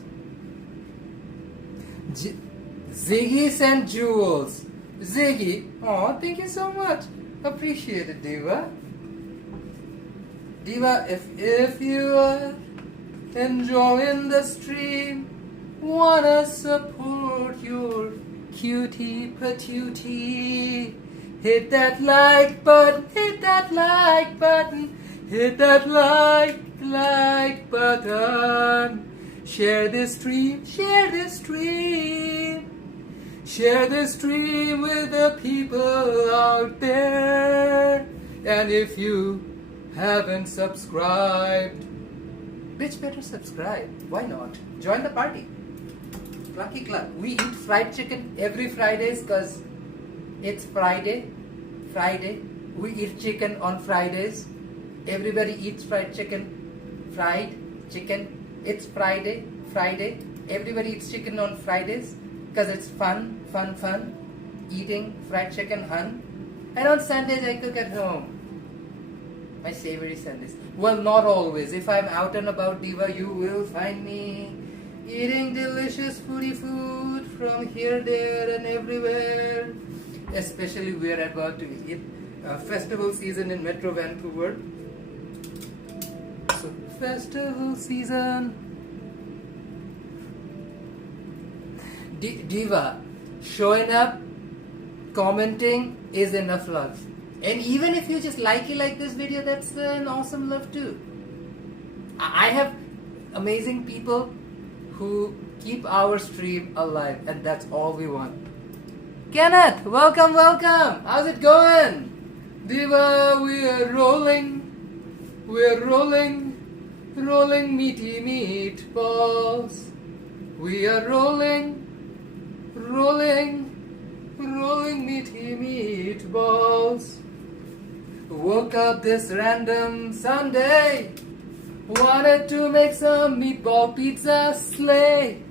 Ziggy sent jewels. Ziggy, oh, thank you so much. Appreciate it, Diva. Diva, if you are enjoying the stream, wanna support your cutie patootie, hit that like button, hit that like button, hit that like button. Share this stream, share this stream. Share this stream with the people out there. And if you haven't subscribed, bitch, better subscribe. Why not? Join the party. Lucky Club. We eat fried chicken every Fridays because it's Friday. We eat chicken on Fridays. Everybody eats fried chicken. It's Friday. Everybody eats chicken on Fridays because it's fun. Eating fried chicken, And on Sundays I cook at home. My Savoury Sundays. Well, not always. If I'm out and about, Diva, you will find me eating delicious foodie food from here, there, and everywhere. Especially we're about to eat festival season in Metro Vancouver. So, festival season. Diva, showing up, commenting is enough love. And even if you just like this video, that's an awesome love too. I have amazing people who keep our stream alive, and that's all we want. Kenneth, welcome. How's it going? Diva, we're rolling meaty meatballs. We are rolling meaty meatballs. Woke up this random Sunday, wanted to make some meatball pizza slay.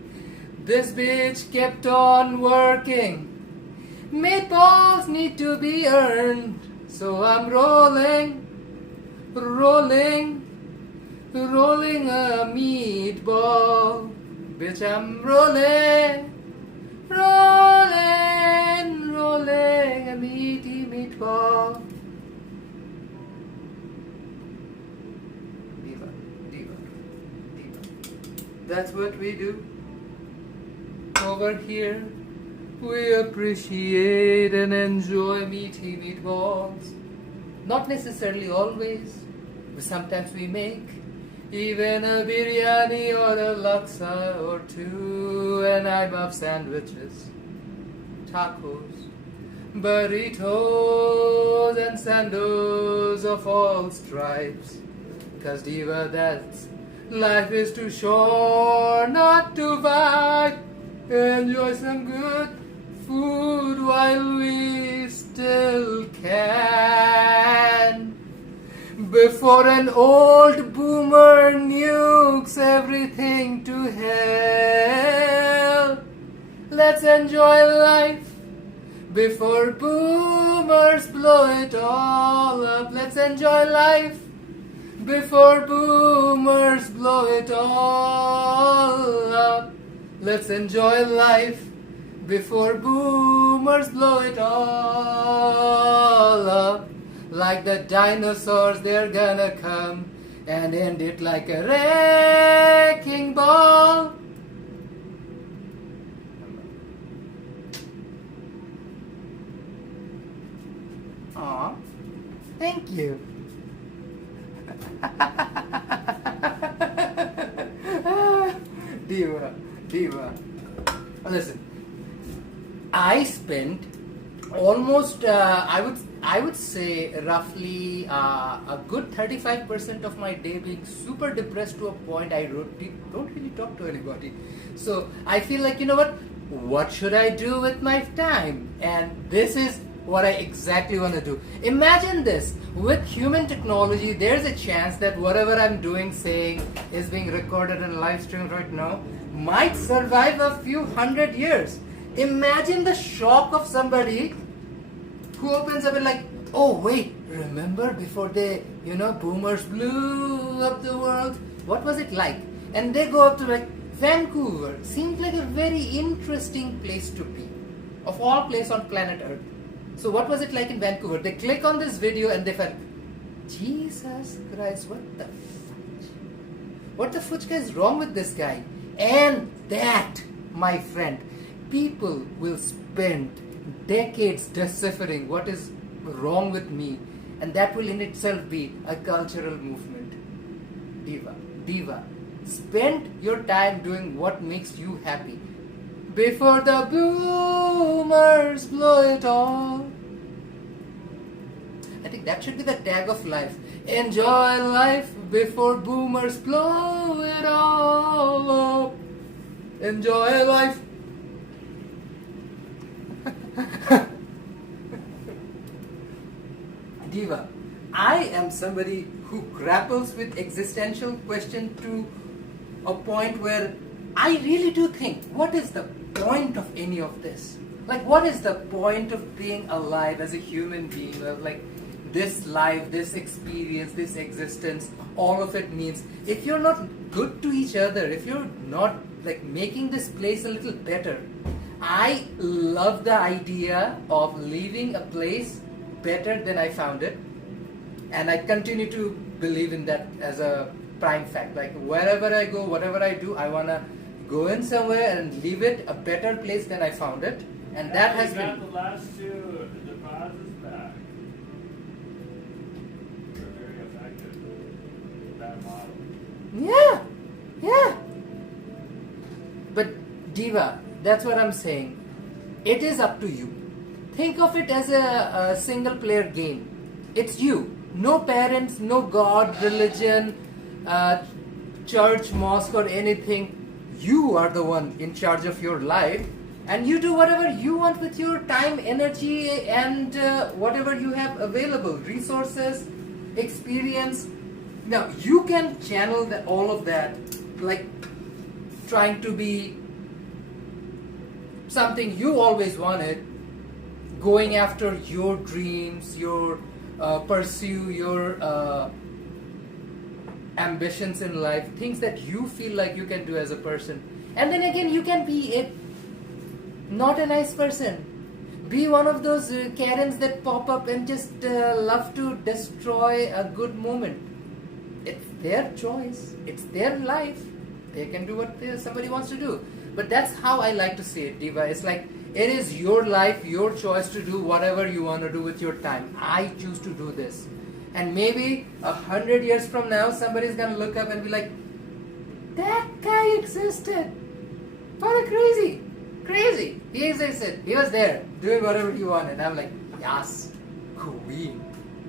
This bitch kept on working. Meatballs need to be earned, so I'm rolling a meatball. Bitch, I'm rolling a meaty meatball. Diva. That's what we do over here. We appreciate and enjoy meaty meatballs. Not necessarily always, but sometimes we make even a biryani or a laksa or two. And I love sandwiches, tacos, burritos, and sandos of all stripes. 'Cause Diva, that's life is too short not to vibe. Enjoy some good food while we still can. Before an old boomer nukes everything to hell, let's enjoy life before boomers blow it all up. Let's enjoy life before boomers blow it all up. Let's enjoy life before boomers blow it all up. Like the dinosaurs, they're gonna come and end it like a wrecking ball. Aw, thank you. Diva. Listen, I spent almost, I would say roughly a good 35% of my day being super depressed to a point I don't really talk to anybody. So I feel like, you know what should I do with my time? And this is what I exactly want to do. Imagine this, with human technology, there's a chance that whatever I'm doing, saying, is being recorded and live streamed right now, might survive a few hundred years. Imagine the shock of somebody who opens up and like, oh wait, remember before they, boomers blew up the world? What was it like? And they go up to like, Vancouver seems like a very interesting place to be. Of all places on planet Earth. So what was it like in Vancouver? They click on this video and they felt, Jesus Christ, what the fudge? What the fudge is wrong with this guy? And that, my friend, people will spend decades deciphering what is wrong with me, and that will in itself be a cultural movement. Diva, spend your time doing what makes you happy before the boomers blow it all. I think that should be the tag of life. Enjoy life before boomers blow it all up. Enjoy life. Diva, I am somebody who grapples with existential question to a point where I really do think, what is the point of any of this? Like, what is the point of being alive as a human being? Like, this life, this experience, this existence, all of it means, if you're not good to each other, if you're not like making this place a little better, I love the idea of leaving a place better than I found it, and I continue to believe in that as a prime fact. Like, wherever I go, whatever I do, I want to go in somewhere and leave it a better place than I found it, and that has been... the last two, the deposits back. They're very effective. That model. Yeah. But Diva, that's what I'm saying. It is up to you. Think of it as a single player game. It's you. No parents, no God, religion, church, mosque or anything. You are the one in charge of your life, and you do whatever you want with your time, energy, and whatever you have available, resources, experience. Now, you can channel all of that, like trying to be something you always wanted, going after your dreams, your pursue your ambitions in life, things that you feel like you can do as a person. And then again, you can be not a nice person. Be one of those Karens that pop up and just love to destroy a good moment. It's their choice. It's their life. They can do what somebody wants to do. But that's how I like to see it, Diva. It's like, it is your life, your choice to do whatever you want to do with your time. I choose to do this. And maybe 100 years from now, somebody's going to look up and be like, that guy existed. What a crazy. He existed. He was there doing whatever he wanted. I'm like, yes, queen.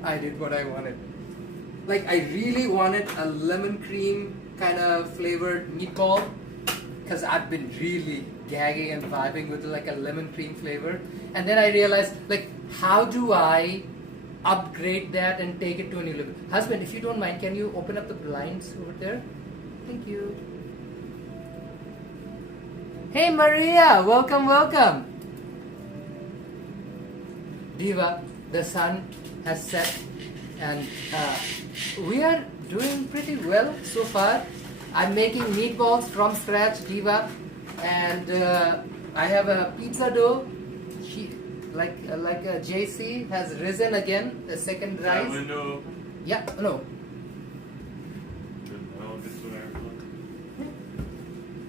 I did what I wanted. Like, I really wanted a lemon cream kind of flavored meatball, because I've been really gagging and vibing with like a lemon cream flavor. And then I realized, like, how do I upgrade that and take it to a new level? Husband, if you don't mind, can you open up the blinds over there? Thank you. Hey Maria, welcome. Diva, the sun has set, and we are doing pretty well so far. I'm making meatballs from scratch, Diva, and I have a pizza dough. Like a JC has risen again, the second rise. Window. Yeah, no.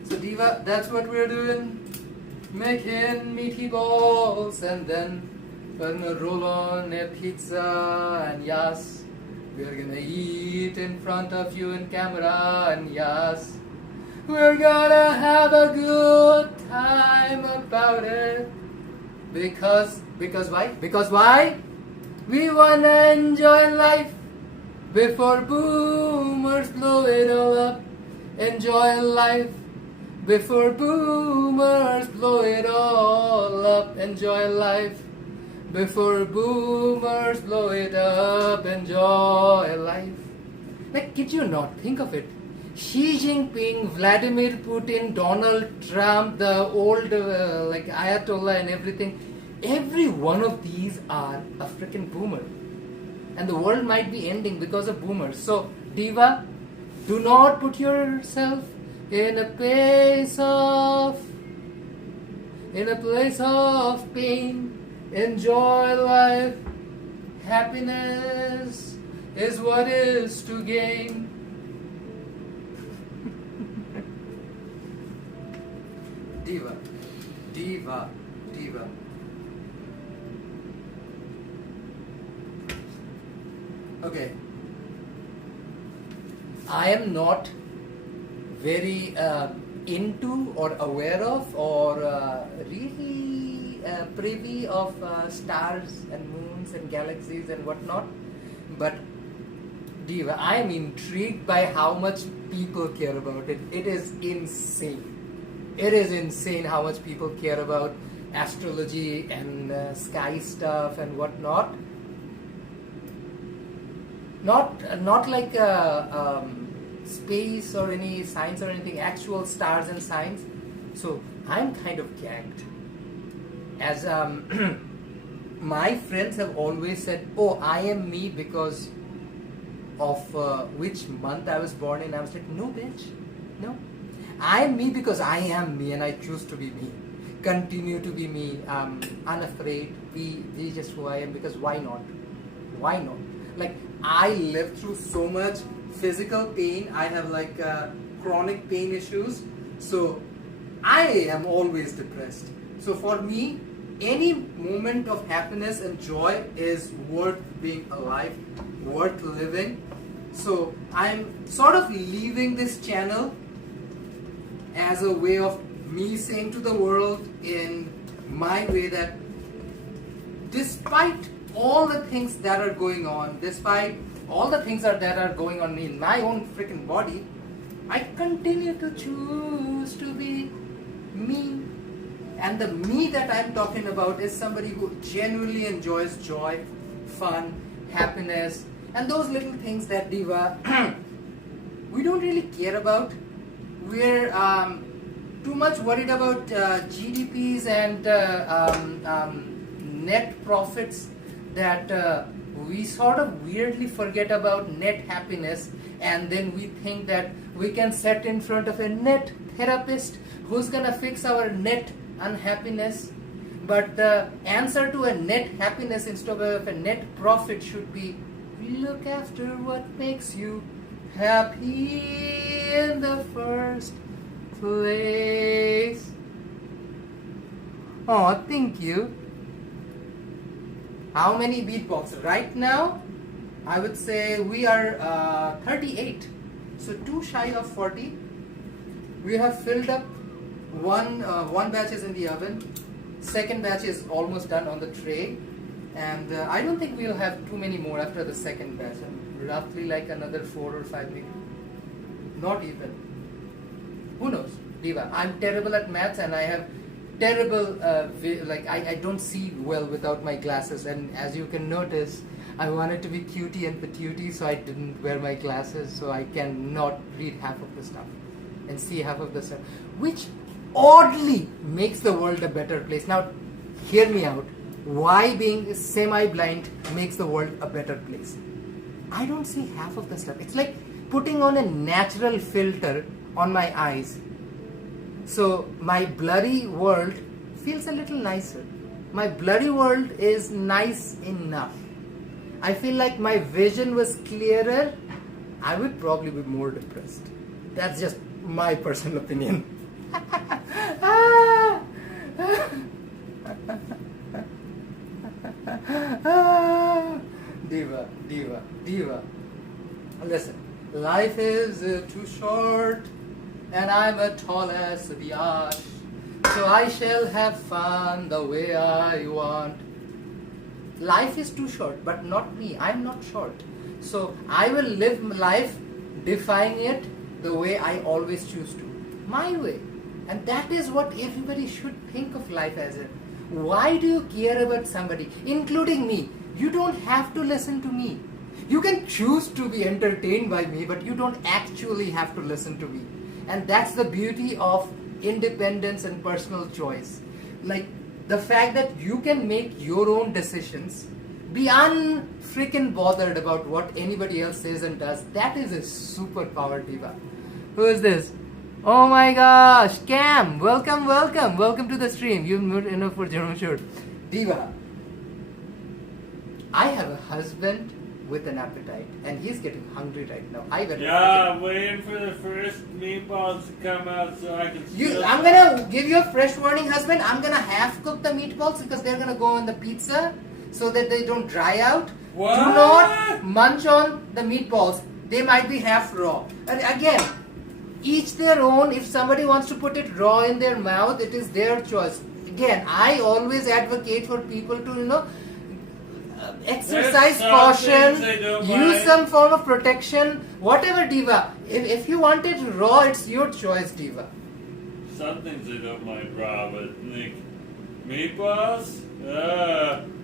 So Diva, that's what we're doing. Making meaty balls, and then we're gonna roll on a pizza, and yes, we're gonna eat in front of you in camera, and yes, we're gonna have a good time about it. Because why? Because why? We wanna enjoy life before boomers blow it all up. Enjoy life before boomers blow it all up. Enjoy life before boomers blow it up. Enjoy life. Like, kid you not, think of it. Xi Jinping, Vladimir Putin, Donald Trump, the old like Ayatollah and everything, every one of these are a freaking boomer. And the world might be ending because of boomers. So, Diva, do not put yourself in a place of pain. Enjoy life, happiness is what is to gain. Diva, diva, diva. Okay. I am not very into or aware of or really privy of stars and moons and galaxies and whatnot, but Diva, I am intrigued by how much people care about it. It is insane. It is insane how much people care about astrology and sky stuff and whatnot. Not like space or any science or anything, actual stars and signs. So I'm kind of gagged. As my friends have always said, oh, I am me because of which month I was born in. I was like, no bitch, no. I am me because I am me and I choose to be me. Continue to be me, unafraid, be just who I am, because why not? Why not? Like, I lived through so much physical pain. I have like chronic pain issues. So I am always depressed. So for me, any moment of happiness and joy is worth being alive, worth living. So I'm sort of leaving this channel as a way of me saying to the world in my way that despite all the things that are going on, despite all the things that are going on in my own freaking body, I continue to choose to be me. And the me that I'm talking about is somebody who genuinely enjoys joy, fun, happiness, and those little things that Diva we don't really care about. We're too much worried about GDPs and net profits that we sort of weirdly forget about net happiness, and then we think that we can sit in front of a net therapist who's gonna fix our net unhappiness. But the answer to a net happiness instead of a net profit should be look after what makes you happy in the first place. Oh, thank you. How many beatboxes? Right now, I would say we are 38. So 2 shy of 40. We have filled up one batch is in the oven. Second batch is almost done on the tray. And I don't think we'll have too many more after the second batch. Roughly like another 4 or 5 maybe. Not even. Who knows? Diva. I'm terrible at maths and I have terrible, I don't see well without my glasses, and as you can notice, I wanted to be cutie and patootie, so I didn't wear my glasses, so I cannot read half of the stuff and see half of the stuff, which oddly makes the world a better place. Now, hear me out. Why being semi-blind makes the world a better place? I don't see half of the stuff. It's like putting on a natural filter on my eyes. So my blurry world feels a little nicer. My blurry world is nice enough. I feel like my vision was clearer, I would probably be more depressed. That's just my personal opinion. Diva, diva, diva. Listen, life is too short. And I'm a tall as the arch, so I shall have fun the way I want. Life is too short, but not me. I'm not short. So I will live life defying it the way I always choose to. My way. And that is what everybody should think of life as it. Why do you care about somebody, including me? You don't have to listen to me. You can choose to be entertained by me, but you don't actually have to listen to me. And that's the beauty of independence and personal choice. Like the fact that you can make your own decisions, be unfreaking bothered about what anybody else says and does. That is a superpower, Diva. Who is this? Oh my gosh, Cam! Welcome, welcome, welcome to the stream. You moved enough for Jerome shirt. Diva, I have a husband with an appetite, and he's getting hungry right now. I better. Yeah, I'm waiting for the first meatballs to come out so I can. I'm gonna give you a fresh warning, husband. I'm gonna half cook the meatballs because they're gonna go on the pizza so that they don't dry out. What? Do not munch on the meatballs. They might be half raw. And again, each their own. If somebody wants to put it raw in their mouth, it is their choice. Again, I always advocate for people to, exercise caution, use some form of protection, whatever, Diva. If you want it raw, it's your choice, Diva. Some things I don't mind raw, but like meatballs?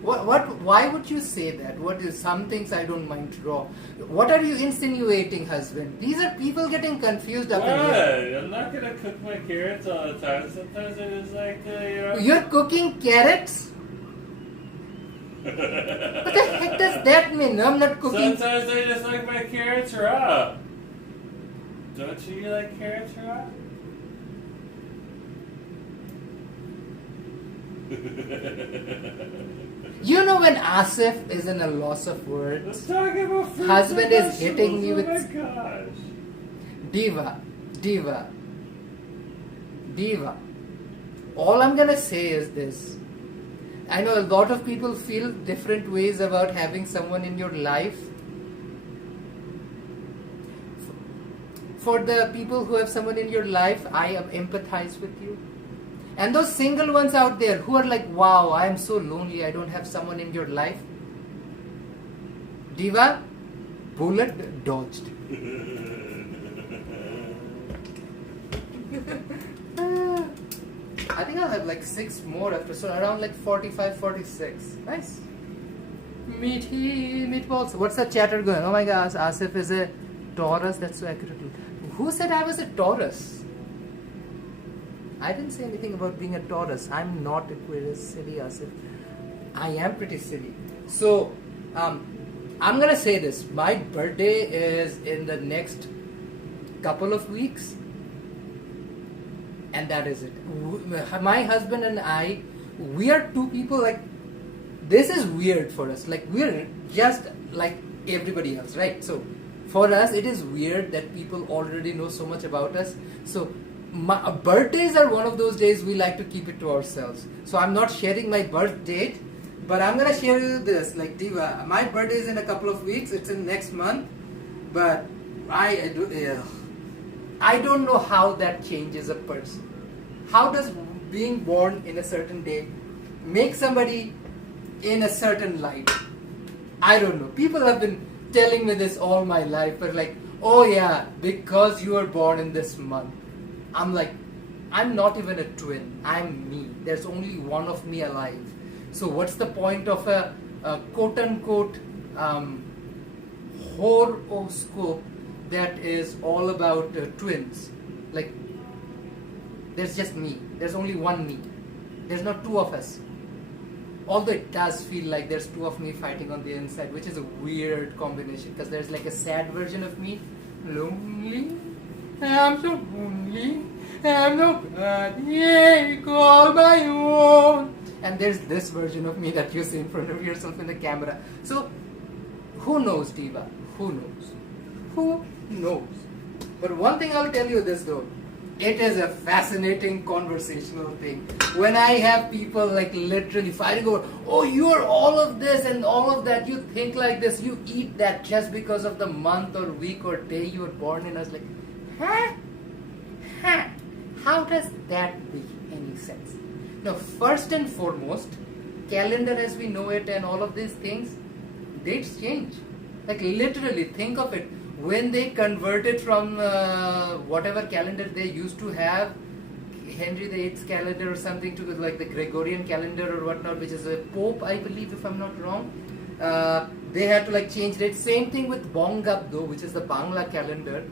Why would you say that? What is some things I don't mind raw? What are you insinuating, husband? These are people getting confused up in here. I'm not gonna cook my carrots all the time. Sometimes I just like to, You're cooking carrots? What the heck does that mean? I'm not cooking. Sometimes I just like my carrots raw. Don't you like carrots raw? You know when Asif is in a loss of words, Let's talk about fruits husband and is hitting me with vegetables. Oh my gosh. Diva. All I'm gonna say is this. I know a lot of people feel different ways about having someone in your life. For the people who have someone in your life, I empathize with you. And those single ones out there who are like, wow, I am so lonely, I don't have someone in your life. Diva, bullet dodged. I think I'll have like 6 more after, so around like 45, 46. Nice. Meatballs. What's the chatter going? Oh my gosh, Asif is a Taurus. That's so accurate. Who said I was a Taurus? I didn't say anything about being a Taurus. I'm not Aquarius, silly Asif. I am pretty silly. So, I'm gonna say this. My birthday is in the next couple of weeks. And that is it. My husband and I, we are two people like, this is weird for us. Like, we're just like everybody else, right? So, for us, it is weird that people already know so much about us. So, birthdays are one of those days we like to keep it to ourselves. So, I'm not sharing my birth date, but I'm gonna share you this. Like, Diva, my birthday is in a couple of weeks. It's in next month. But I don't know how that changes a person. How does being born in a certain day make somebody in a certain light? I don't know. People have been telling me this all my life. But like, oh yeah, because you were born in this month. I'm like, I'm not even a twin. I'm me. There's only one of me alive. So what's the point of a quote-unquote horoscope that is all about twins? Like, there's just me. There's only one me. There's not two of us. Although it does feel like there's two of me fighting on the inside, which is a weird combination because there's like a sad version of me. Lonely. I'm so lonely. I'm nobody call my own. And there's this version of me that you see in front of yourself in the camera. So, who knows, Diva? Who knows? Who knows? But one thing I'll tell you this though. It is a fascinating conversational thing. When I have people like literally fighting over, oh, you're all of this and all of that, you think like this, you eat that just because of the month or week or day you were born in. I was like, huh? Huh? How does that make any sense? Now, first and foremost, calendar as we know it and all of these things, dates change. Like literally, think of it. When they converted from whatever calendar they used to have, Henry VIII's calendar or something, to like the Gregorian calendar or whatnot, which is a Pope, I believe, if I'm not wrong, they had to like change dates. Same thing with Bongabdo, which is the Bangla calendar.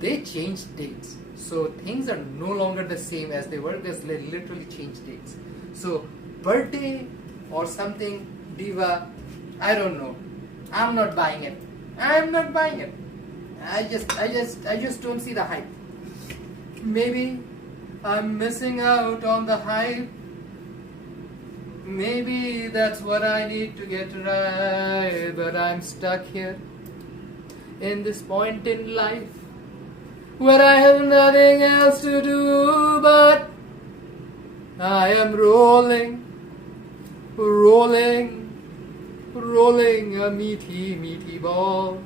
They changed dates. So things are no longer the same as they were. They literally changed dates. So birthday or something, Diva, I don't know. I'm not buying it. I'm not buying it. I just don't see the hype. Maybe I'm missing out on the hype. Maybe that's what I need to get right, but I'm stuck here in this point in life where I have nothing else to do but I am rolling a meaty ball.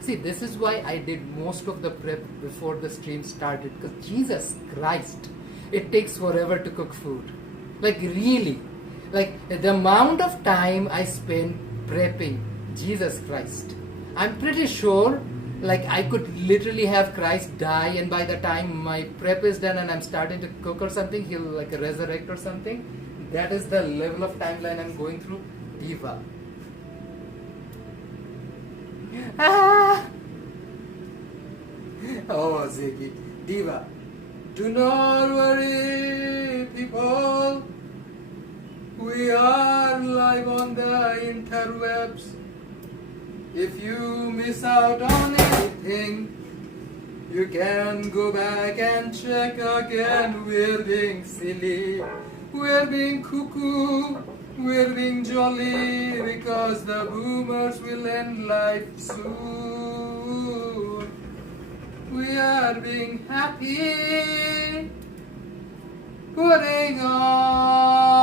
See, this is why I did most of the prep before the stream started, because Jesus Christ, it takes forever to cook food. Like really, like the amount of time I spend prepping, Jesus Christ. I'm pretty sure like I could literally have Christ die, and by the time my prep is done and I'm starting to cook or something, he'll like resurrect or something. That is the level of timeline I'm going through. Diva. Ah! Oh, Ziggy. Diva. Do not worry, people. We are live on the interwebs. If you miss out on anything, you can go back and check again. We're being silly, we're being cuckoo, we're being jolly, because the boomers will end life soon. We are being happy, putting on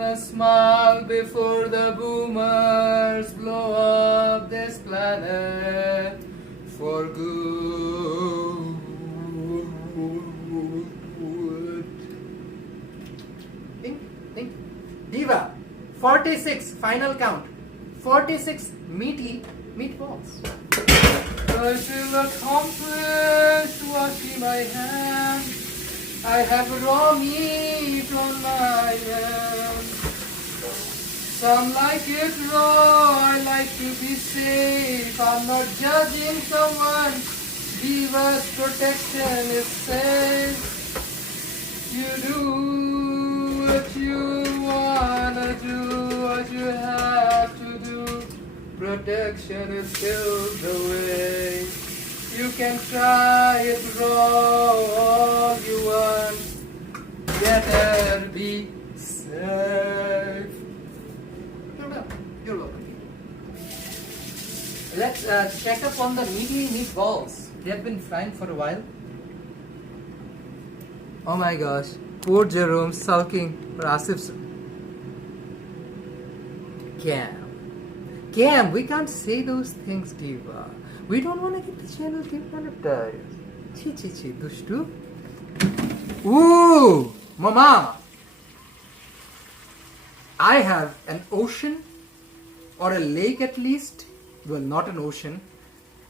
a smile before the boomers blow up this planet for good. Think. Diva, 46, final count. 46 meatballs. I feel accomplished washing my hands. I have raw meat on my hands. Some like it raw, I like to be safe. I'm not judging someone. Diva's protection is safe. You do what you wanna do, what you have to do. Protection is still the way. You can try it raw all you want. Better be safe. You're welcome. Let's check up on the meatballs. They have been frying for a while. Oh my gosh. Poor Jerome sulking for Asif's. Cam, we can't say those things, Diva. We don't want to get the channel demonetized. Chi, dushtu. Ooh, Mama. I have an ocean, or a lake at least. Well, not an ocean.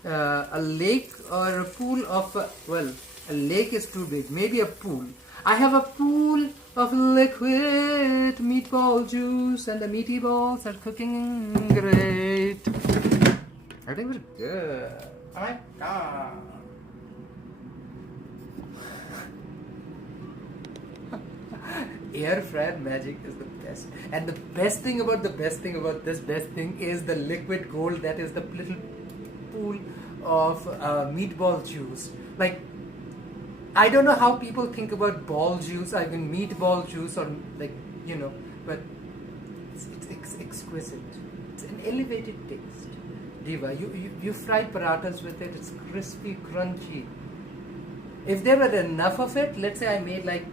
A lake or a pool of, a lake is too big. Maybe a pool. I have a pool of liquid meatball juice, and the meaty balls are cooking great. I think we're good. Alright. Air fryer magic is the best. And the best thing about this best thing is the liquid gold that is the little pool of meatball juice. Like, I don't know how people think about ball juice, I mean meatball juice, or like, you know, but it's exquisite. It's an elevated taste. Diva, you fry parathas with it, it's crispy, crunchy. If there were enough of it, let's say I made like,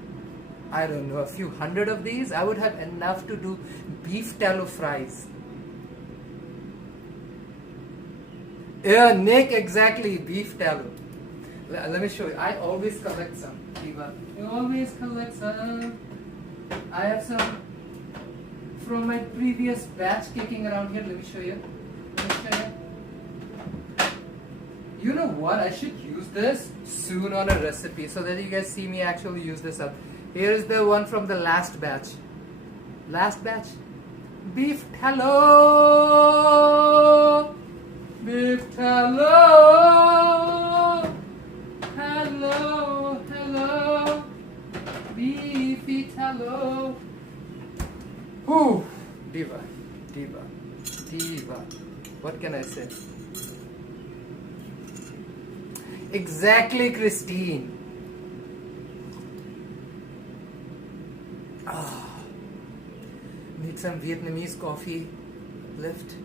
I don't know, a few hundred of these, I would have enough to do beef tallow fries. Yeah, Nick, exactly, beef tallow. Let me show you. I always collect some. Diva, you always collect some. I have some from my previous batch kicking around here. Let me show you. You know what? I should use this soon on a recipe so that you guys see me actually use this up. Here's the one from the last batch. Beef tallow. Beef tallow. Hello. Beefy tallow. Ooh, diva. What can I say? Exactly, Christine. need some Vietnamese coffee left.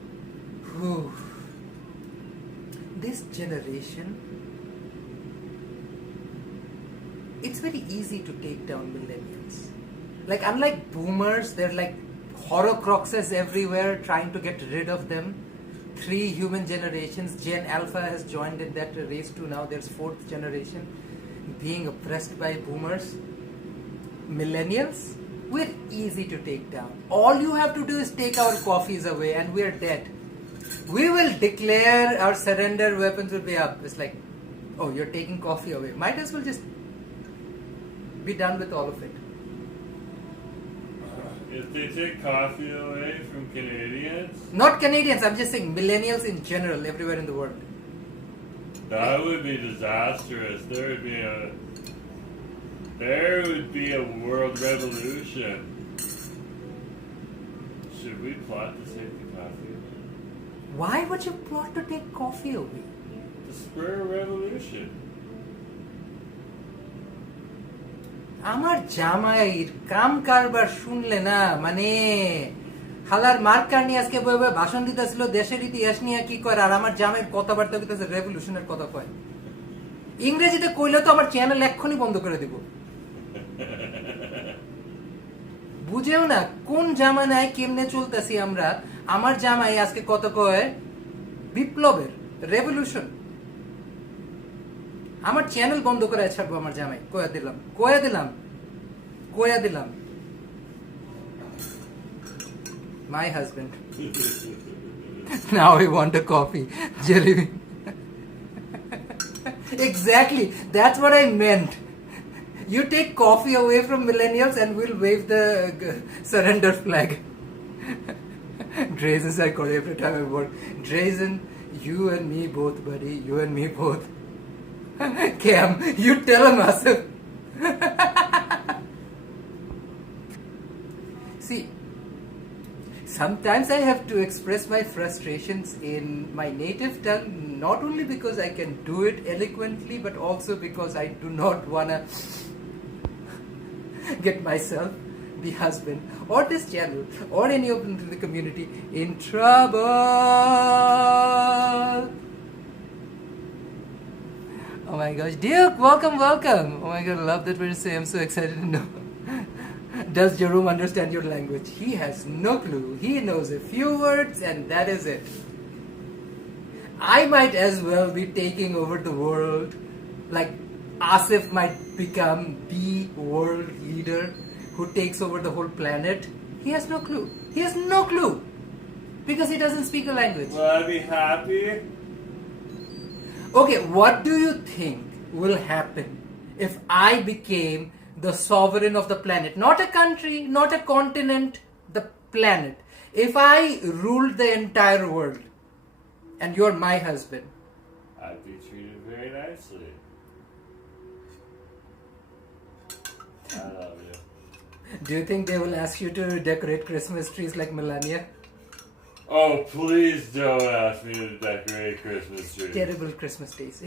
Whew. This generation, it's very easy to take down millennials. Like, unlike boomers, they're like horcruxes everywhere trying to get rid of them. 3 human generations. Gen Alpha has joined in that race too now. There's 4th generation being oppressed by boomers. Millennials, we're easy to take down. All you have to do is take our coffees away and we're dead. We will declare our surrender, weapons will be up. It's like, oh, you're taking coffee away. Might as well just be done with all of it. If they take coffee away from Canadians? Not Canadians, I'm just saying millennials in general, everywhere in the world. That would be disastrous. There would be a world revolution. Should we plot to take the coffee away? Why would you plot to take coffee away? To spur a revolution. আমার জামাইয়ের কাম কারবার শুনলে না মানে হালার marker নিয়ে আজকে বই বই ভাষণ দিতেছিল দেশের ইতিহাস নিয়ে কি করে আর আমার জামাইয়ের কথাবার্তা কইতেছে রেভলিউশনের কথা কয় ইংরেজিতে কইলে তো আমার চ্যানেল এক্ষুনি বন্ধ করে দিব বুঝেও না কোন জামানায় কেমনে চলতেছি আমরা আমার জামাই আজকে কত কয় বিপ্লবের রেভলিউশন আমার চ্যানেল বন্ধ করে ছাড়বো আমার জামাই কয়া দিলাম my husband now I want a coffee Jerome exactly that's what I meant you take coffee away from millennials and we'll wave the surrender flag Drazen I call you every time I work Drazen you and me both buddy you and me both Cam, you tell him, Asif. See, sometimes I have to express my frustrations in my native tongue, not only because I can do it eloquently, but also because I do not want to get myself, the husband, or this channel, or any of the community in trouble. Oh my gosh, Duke, welcome. Oh my god, I love that we're saying. I'm so excited to know. Does Jerome understand your language? He has no clue. He knows a few words and that is it. I might as well be taking over the world. Like Asif might become the world leader who takes over the whole planet. He has no clue. Because he doesn't speak a language. Will I be happy? Okay, what do you think will happen if I became the sovereign of the planet? Not a country, not a continent, the planet. If I ruled the entire world and you're my husband. I'd be treated very nicely. I love you. Do you think they will ask you to decorate Christmas trees like Melania? Oh, please don't ask me to decorate Christmas trees. Terrible Christmas days.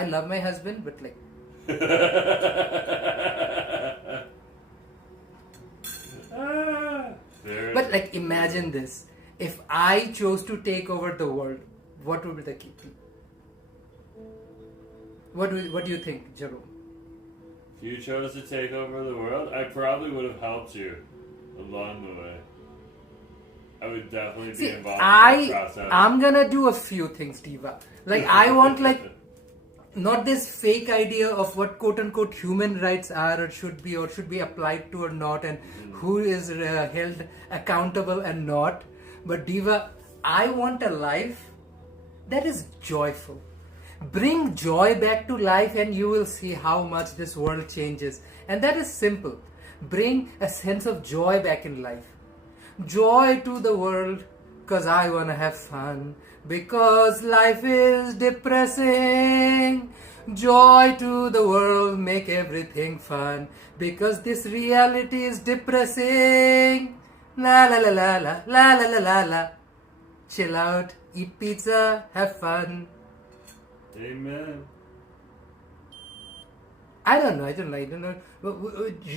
I love my husband, but like... But like, imagine this. If I chose to take over the world, what would be the key? What do you think, Jerome? If you chose to take over the world, I probably would have helped you along the way. I would definitely be involved in that process. I'm gonna do a few things, Diva. Like, I want like not this fake idea of what quote-unquote human rights are or should be applied to or not, and who is held accountable and not. But Diva, I want a life that is joyful. Bring joy back to life and you will see how much this world changes. And that is simple. Bring a sense of joy back in life. Joy to the world, cause I wanna have fun. Because life is depressing. Joy to the world, make everything fun. Because this reality is depressing. La la la la la la la la la la. Chill out, eat pizza, have fun. Amen. I don't know. We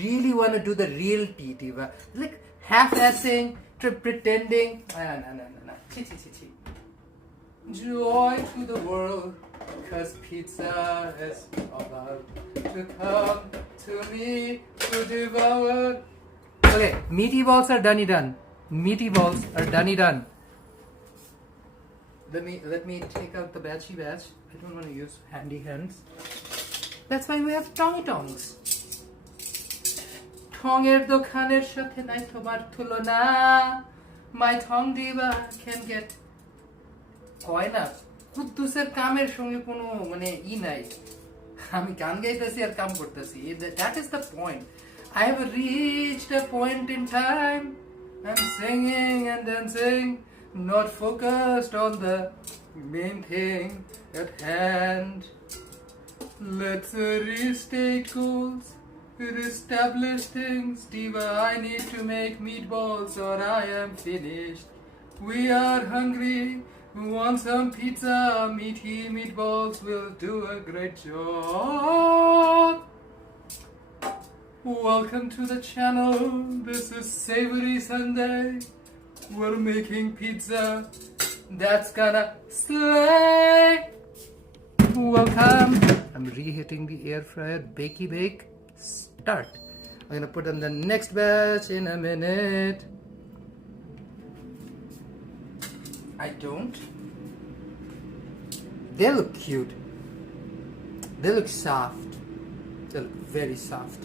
really want to do the real tea, Diva. Like half-assing, pretending. No. Chi. Joy to the world, cause pizza is about to come to me to devour. Okay, meaty balls are done. Meaty balls are done. Let me take out the batchy batch. I don't want to use handy hands. That's why we have tongs. tonguer দোকানের সাথে নাই তোমার তুলনা. My tongue diva can get হয় না কুদ্দুসের কামের সঙ্গে কোনো মানে নাই. আমি গান গাইতেছি আর কাম করতেছি. That is the point. I have reached a point in time. I'm singing and dancing, not focused on the main thing at hand. Let's restate goals, establish things. Diva, I need to make meatballs or I am finished. We are hungry, we want some pizza. Meaty meatballs will do a great job. Welcome to the channel. This is Savoury Sunday. We're making pizza that's gonna slay. Welcome. I'm reheating the air fryer. Bakey bake. Start. I'm gonna put on the next batch in a minute. I don't. They look cute. They look soft. They look very soft.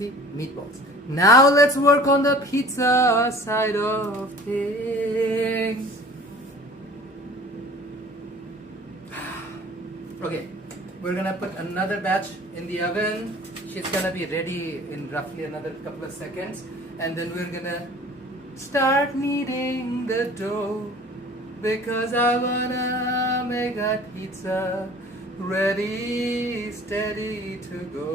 See, meatballs. Now let's work on the pizza side of things. Okay, we're gonna put another batch in the oven. She's gonna be ready in roughly another couple of seconds, and then we're gonna start kneading the dough because I wanna make that pizza ready, steady to go.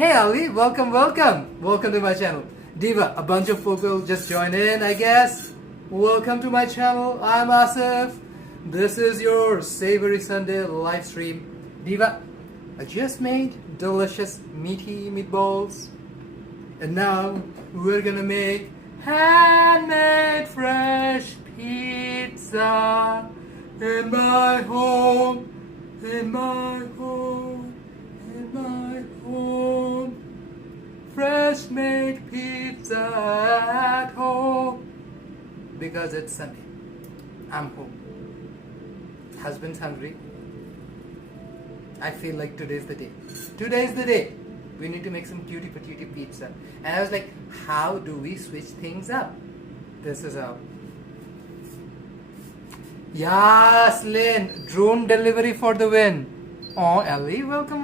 Hey Ali, welcome to my channel. Diva, a bunch of folk will just join in, I guess. Welcome to my channel. I'm Asif. This is your Savoury Sunday live stream. Diva, I just made delicious meaty meatballs, and now we're gonna make handmade fresh pizza in my home. Fresh made pizza at home because it's Sunday. I'm home. Husband's hungry. I feel like today's the day. We need to make some cutie patootie pizza. And I was like, how do we switch things up? This is how. Yes, Lynn. Drone delivery for the win. Oh, Ellie, welcome.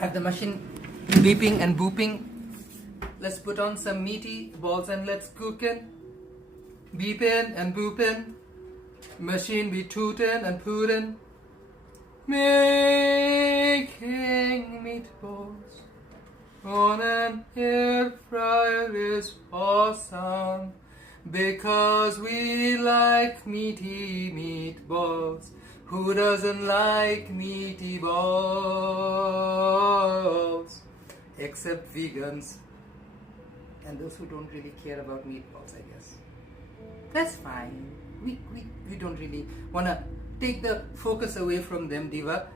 Have the machine beeping and booping. Let's put on some meaty balls and let's cook it. Beeping and booping. Machine be tooting and pooting. Making meatballs on an air fryer is awesome because we like meaty meatballs. Who doesn't like meaty balls? Except vegans and those who don't really care about meatballs, I guess. That's fine. We don't really want to take the focus away from them, Diva.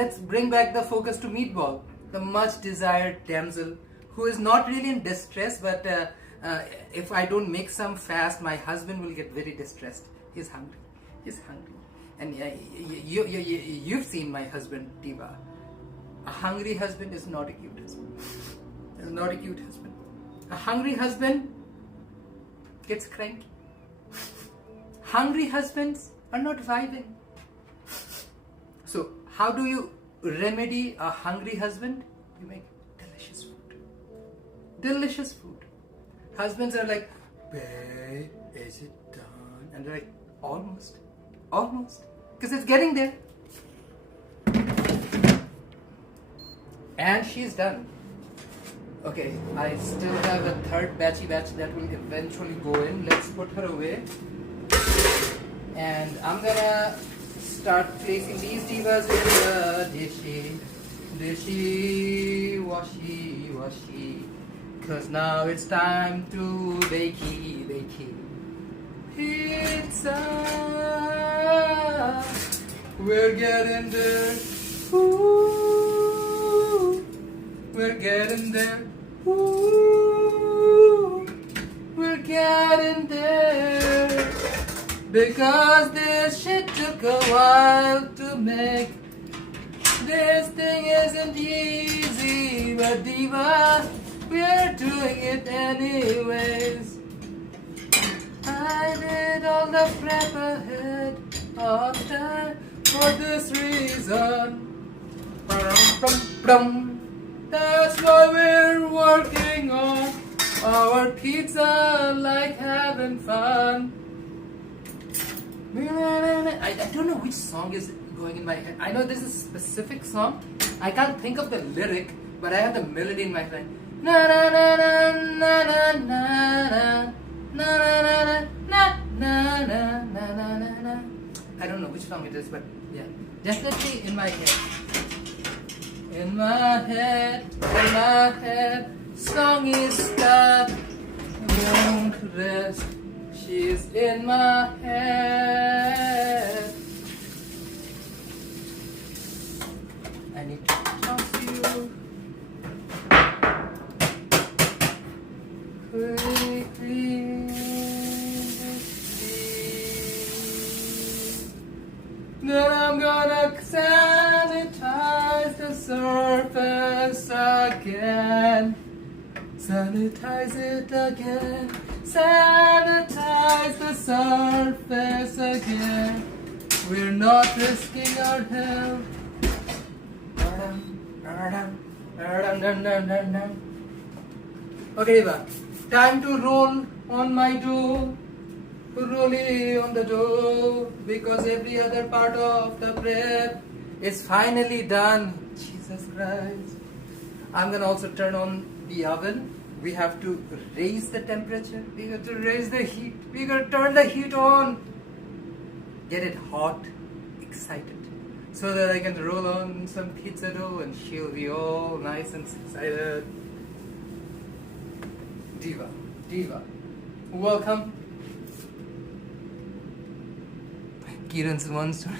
Let's bring back the focus to Meatball, the much desired damsel who is not really in distress, but if I don't make some fast, my husband will get very distressed. He's hungry. And you've seen my husband, Diva. A hungry husband is not a cute husband. A hungry husband gets cranky. Hungry husbands are not vibing. So how do you remedy a hungry husband? You make delicious food. Husbands are like, babe, is it done? And they're like, almost, because it's getting there. And she's done. Okay, I still have a third batch that will eventually go in. Let's put her away. And I'm gonna start placing these divas in the dishy, washy. Cause now it's time to bakey. Pizza, we're getting there. Ooh, we're getting there. Ooh, we're getting there. Because this shit took a while to make. This thing isn't easy, but diva, we're doing it anyways. I did all the prep ahead of time for this reason. That's why we're working on our pizza like having fun. I don't know which song is going in my head. I know this is a specific song. I can't think of the lyric, but I have the melody in my head. Na na na na na na na na na na na. I don't know which song it is, but yeah, definitely in my head. In my head, song is stuck. Won't rest. She's in my head. I need to toss you quickly. Then I'm gonna sanitize the surface again. Sanitize it again. Sanitize the surface again. We're not risking our health. Okay, Eva. Time to roll on my dough. Rolly on the dough. Because every other part of the prep is finally done. Jesus Christ. I'm gonna also turn on the oven. We have to raise the temperature. We have to raise the heat. We gotta turn the heat on. Get it hot, excited. So that I can roll on some pizza dough and she'll be all nice and excited. Diva, welcome. Kiran's monster.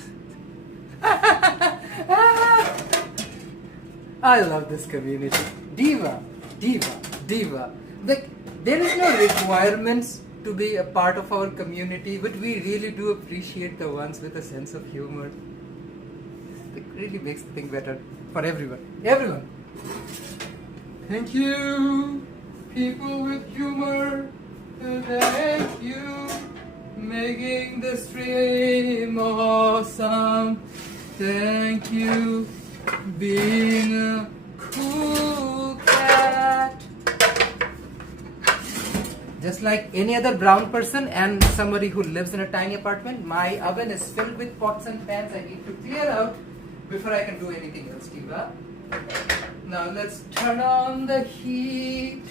I love this community. Diva. Like, there is no requirements to be a part of our community, but we really do appreciate the ones with a sense of humor. It really makes the thing better for everyone. Thank you, people with humor. Thank you, making the stream awesome. Thank you, being a cool cat. Just like any other brown person and somebody who lives in a tiny apartment, my oven is filled with pots and pans I need to clear out before I can do anything else, Diva. Now let's turn on the heat.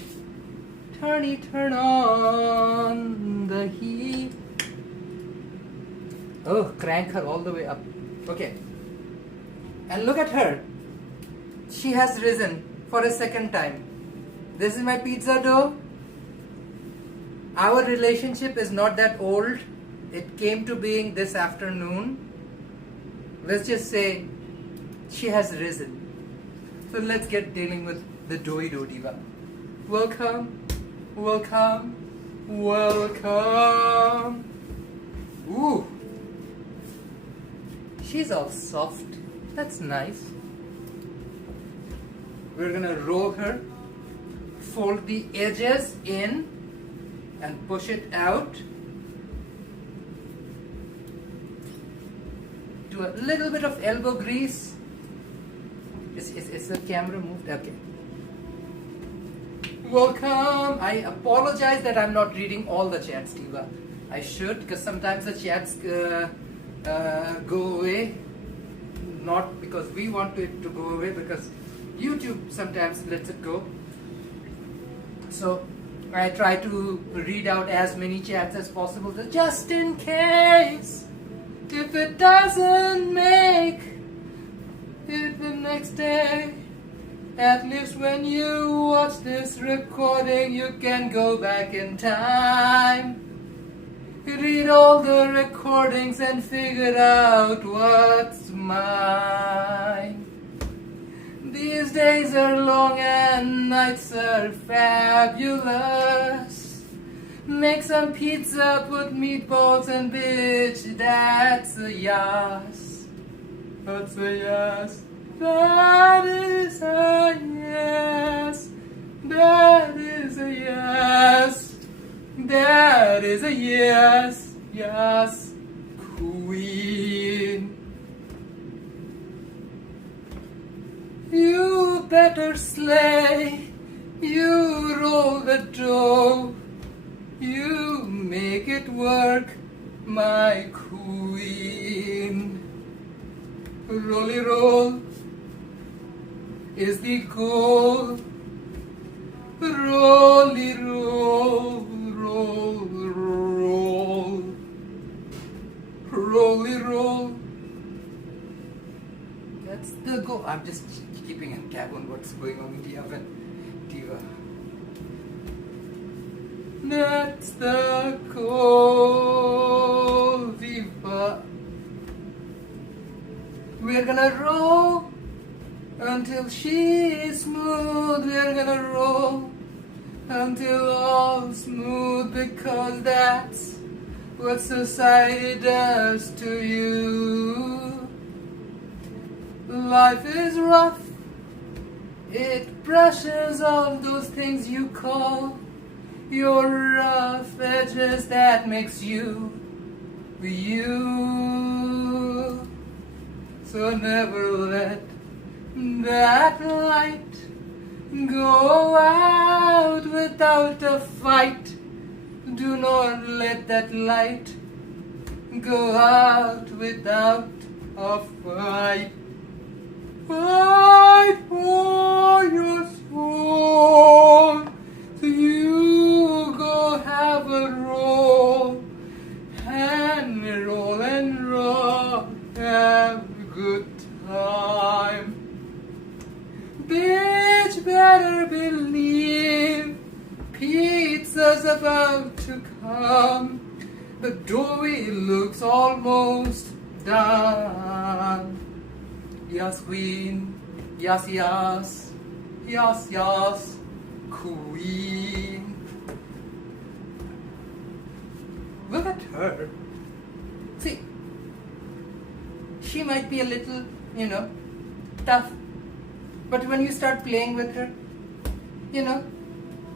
Turn on the heat. Oh, crank her all the way up. Okay. And look at her. She has risen for a second time. This is my pizza dough. Our relationship is not that old. It came to being this afternoon. Let's just say she has risen. So let's get dealing with the doughy dough diva. Welcome. Ooh. She's all soft. That's nice. We're gonna roll her, fold the edges in, and push it out. Do a little bit of elbow grease. Is the camera moved? Okay. Welcome. I apologize that I'm not reading all the chats, Diva. I should, because sometimes the chats go away. Not because we want it to go away, because YouTube sometimes lets it go. So I try to read out as many chats as possible, just in case if it doesn't make it the next day. At least when you watch this recording, you can go back in time, read all the recordings and figure out what's mine. These days are long and nights are fabulous. Make some pizza, put meatballs and bitch, that's a yes. That's a yes. That is a yes. That is a yes. That is a yes. Yes, queen. You better slay. You roll the dough. You make it work, my queen. Rolly roll is the goal. Rolly roll, roll, roll. Rolly roll. That's the goal. I'm just keeping a tab on what's going on in the oven, Diva. That's the goal, Diva. We're gonna roll until she is smooth. We're gonna roll until all smooth, because that's what society does to you. Life is rough. It brushes off those things you call your rough edges that makes you you. So never let that light go out without a fight. Do not let that light go out without a fight. Fight for your soul, so you go have a roll and roll and roll, have a good time. Bitch, better believe pizza's about to come. The doughy looks almost done. Yes, queen. Yes, yes. Yes, yes, queen. Look at her. See, she might be a little, tough. But when you start playing with her,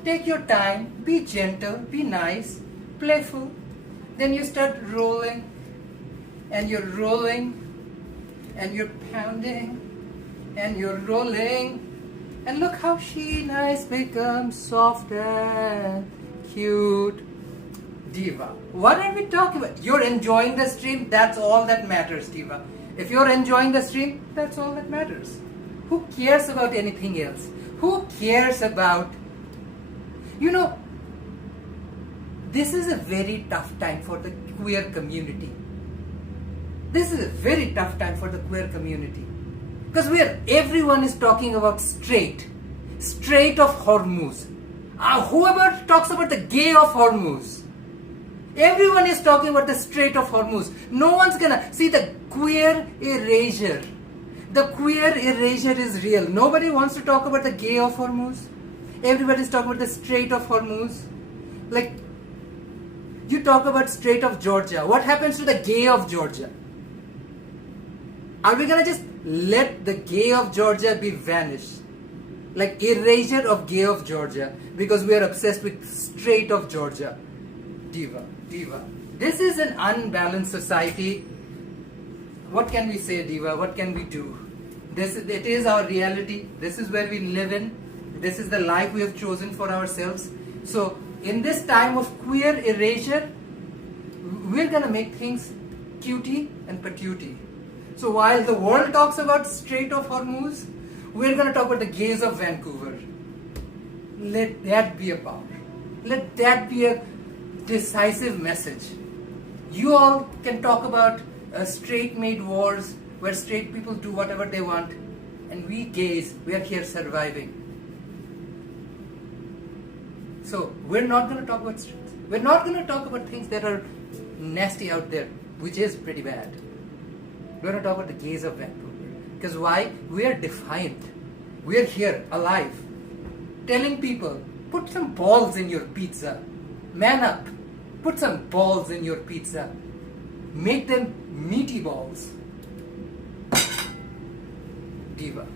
take your time, be gentle, be nice, playful. Then you start rolling, and you're rolling, and you're pounding, and you're rolling, and look how she nice becomes soft and cute. Diva, what are we talking about? You're enjoying the stream, that's all that matters, Diva. If you're enjoying the stream, that's all that matters. Who cares about anything else? Who cares about, this is a very tough time for the queer community. This is a very tough time for the queer community. Because everyone is talking about Strait of Hormuz. Whoever talks about the gay of Hormuz. Everyone is talking about the Strait of Hormuz. No one's gonna see the queer erasure. The queer erasure is real. Nobody wants to talk about the gay of Hormuz. Everybody's talking about the Strait of Hormuz. Like, you talk about Strait of Georgia. What happens to the gay of Georgia? Are we gonna just let the gay of Georgia be vanished? Like erasure of gay of Georgia because we are obsessed with Strait of Georgia. Diva. This is an unbalanced society. What can we say, Diva? What can we do? It is our reality. This is where we live in. This is the life we have chosen for ourselves. So in this time of queer erasure, we're gonna make things cutie and patootie. So while the world talks about Strait of Hormuz, we're gonna talk about the gays of Vancouver. Let that be a power. Let that be a decisive message. You all can talk about straight-made wars where straight people do whatever they want, and we gays, we are here surviving. So we're not going to talk about streets. We're not going to talk about things that are nasty out there, which is pretty bad. We're going to talk about the gays of Vancouver. Because why? We are defiant. We are here, alive, telling people, put some balls in your pizza. Man up. Put some balls in your pizza. Make them meaty balls. Diva.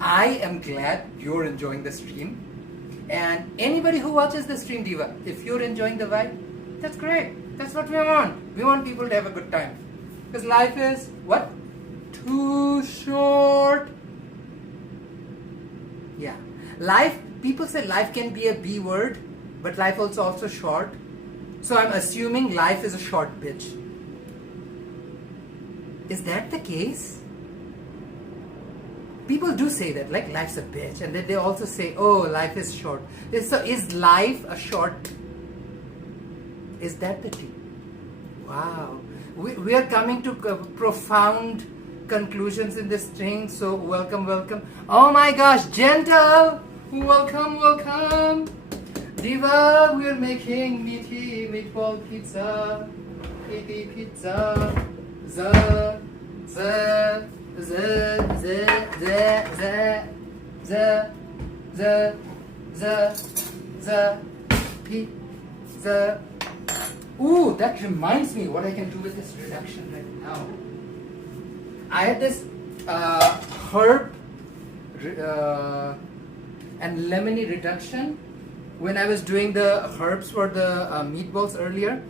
I am glad you're enjoying the stream. And anybody who watches the stream, Diva, if you're enjoying the vibe, that's great. That's what we want. We want people to have a good time. Because life is, what? Too short. Yeah. Life, people say life can be a B word, but life also short. So I'm assuming life is a short bitch. Is that the case? People do say that, like life's a bitch, and then they also say, oh, life is short. So is life a short? Is that the thing? Wow. We are coming to profound conclusions in this thing, so welcome, welcome. Oh my gosh, gentle! Welcome, welcome! Diva, we're making meaty meatball pizza. Meaty pizza. The pizza. Ooh, that reminds me what I can do with this reduction right now. I had this herb and lemony reduction when I was doing the herbs for the meatballs earlier.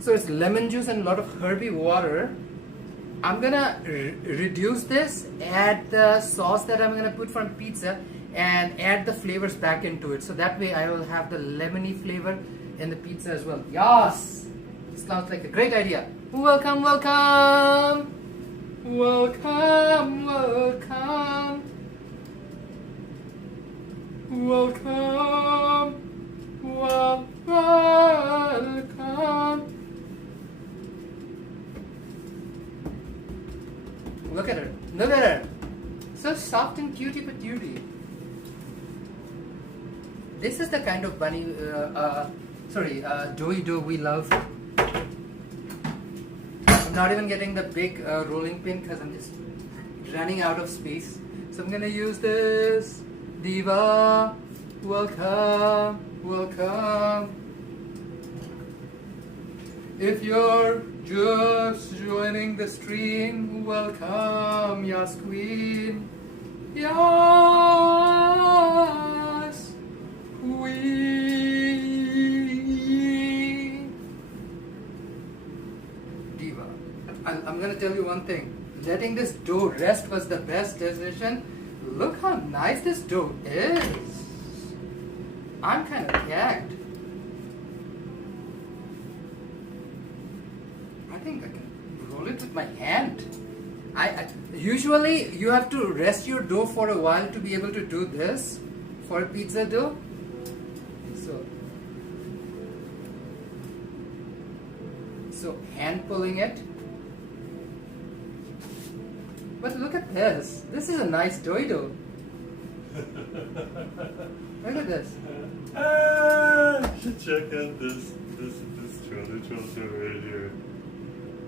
So it's lemon juice and a lot of herby water. I'm gonna reduce this, add the sauce that I'm gonna put from pizza, and add the flavors back into it. So that way I will have the lemony flavor in the pizza as well. Yes! This sounds like a great idea. Welcome, welcome! Welcome, welcome! Welcome! Welcome! Look at her. Look at her. So soft and cutie patootie. This is the kind of bunny, doughy dough we love. I'm not even getting the big rolling pin because I'm just running out of space. So I'm gonna use this. Diva, welcome, welcome. If you're just joining the stream, welcome, yes, queen. Yes, queen. Diva, I'm gonna tell you one thing. Letting this dough rest was the best decision. Look how nice this dough is. I'm kind of gagged. I think I can roll it with my hand. Usually you have to rest your dough for a while to be able to do this for a pizza dough. So hand pulling it. But look at this. This is a nice dough dough. Look at this. Check out this troll right here.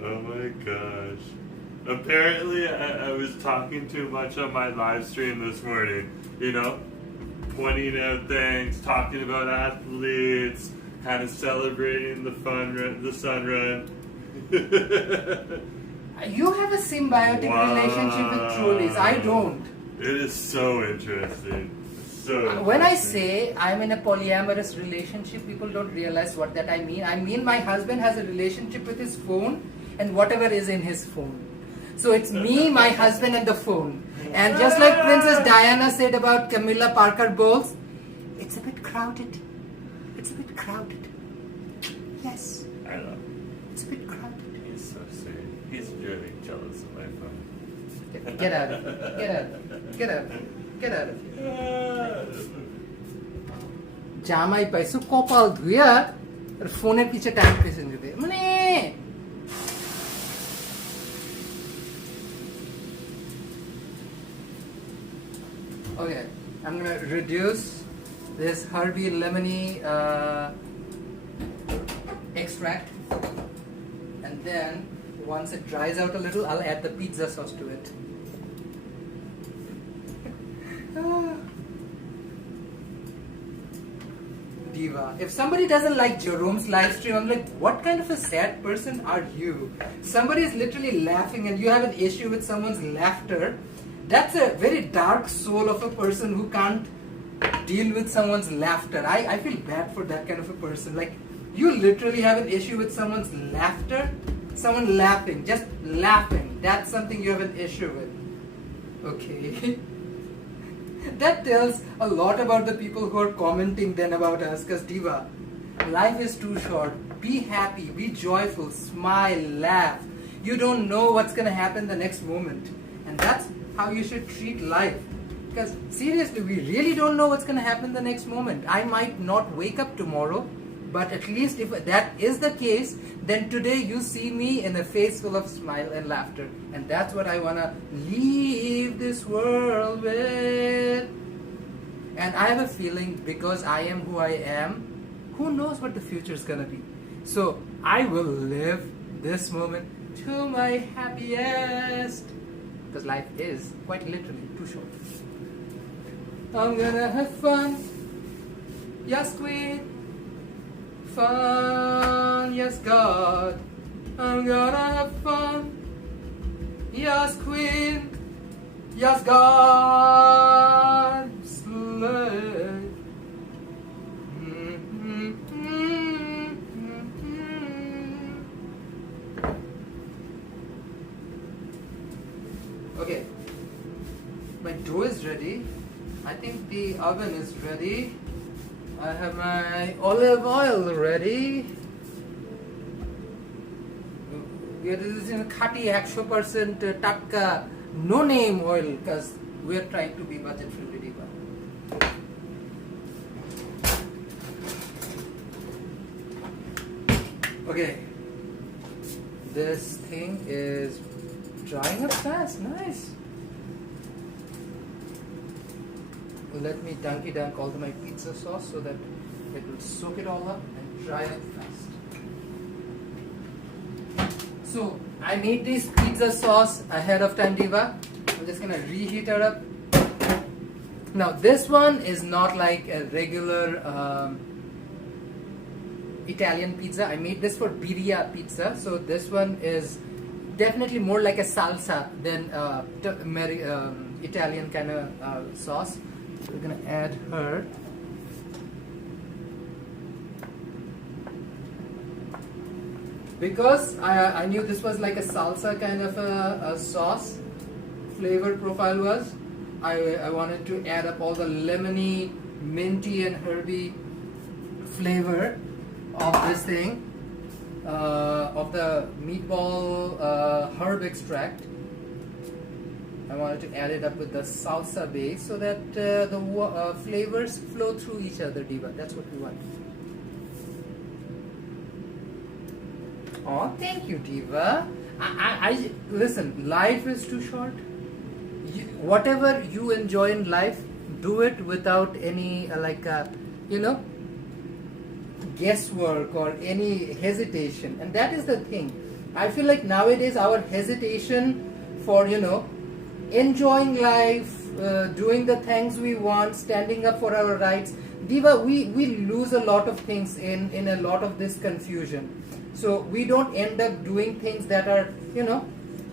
Oh my gosh. Apparently I was talking too much on my live stream this morning. You know? Pointing out things, talking about athletes, kind of celebrating the sun run. You have a symbiotic relationship with trolleys. I don't. It is so interesting. When I say I'm in a polyamorous relationship, people don't realize what that I mean. I mean my husband has a relationship with his phone and whatever is in his phone. So it's me, my husband, and the phone. And just like Princess Diana said about Camilla Parker Bowles, it's a bit crowded. It's a bit crowded. Yes. I know. It's a bit crowded. He's so sweet. He's really jealous of my phone. Get out of here. Get out of here. Get out of here. Get out of here. জামাই পাইছো কপাল ধুইয়া ফোনের পিছে time পেছেন দিতে মানে Okay, I'm gonna reduce this herby lemony extract, and then once it dries out a little, I'll add the pizza sauce to it. Diva. If somebody doesn't like Jerome's live stream, I'm like, what kind of a sad person are you? Somebody is literally laughing and you have an issue with someone's laughter. That's a very dark soul of a person who can't deal with someone's laughter. I feel bad for that kind of a person. Like, you literally have an issue with someone's laughter. Someone laughing, just laughing. That's something you have an issue with. Okay. That tells a lot about the people who are commenting then about us. Because Diva, life is too short. Be happy, be joyful, smile, laugh. You don't know what's going to happen the next moment. And that's how you should treat life. Because seriously, we really don't know what's going to happen the next moment. I might not wake up tomorrow, but at least if that is the case, then today you see me in a face full of smile and laughter. And that's what I want to leave this world with. And I have a feeling, because I am who I am, who knows what the future is going to be. So I will live this moment to my happiest. Because life is quite literally too short. I'm gonna have fun. Yes, queen. Fun, yes, God. I'm gonna have fun. Yes, queen. Yes, God. Slay. Okay, my dough is ready. I think the oven is ready. I have my olive oil ready. This is in khati 100% tatka, no name oil, because we are trying to be budget friendly. Okay, this thing is drying up fast, nice. Let me dunky dunk all my pizza sauce so that it will soak it all up and dry up fast. So I made this pizza sauce ahead of time, Diva. I'm just gonna reheat it up. Now this one is not like a regular Italian pizza. I made this for birria pizza, so this one is definitely more like a salsa than Italian kind of sauce. We're gonna add her. Because I knew this was like a salsa kind of a sauce, flavor profile was, I wanted to add up all the lemony, minty and herby flavor of this thing, of the meatball herb extract. I wanted to add it up with the salsa base so that the flavors flow through each other, Diva. That's what we want. Oh, thank you, Diva. Listen, life is too short. Whatever you enjoy in life, do it without any guesswork or any hesitation. And that is the thing. I feel like nowadays our hesitation for enjoying life, doing the things we want, standing up for our rights, Diva, we lose a lot of things in a lot of this confusion. So we don't end up doing things that are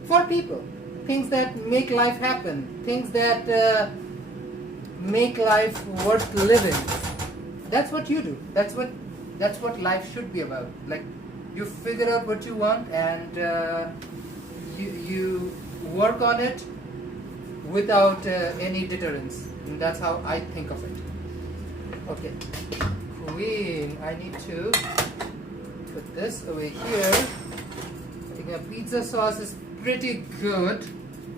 for people, things that make life happen, things that make life worth living. That's what you do. That's what life should be about. Like, you figure out what you want and you work on it without any deterrence. And that's how I think of it. Okay, Queen, I need to put this away here. I think the pizza sauce is pretty good.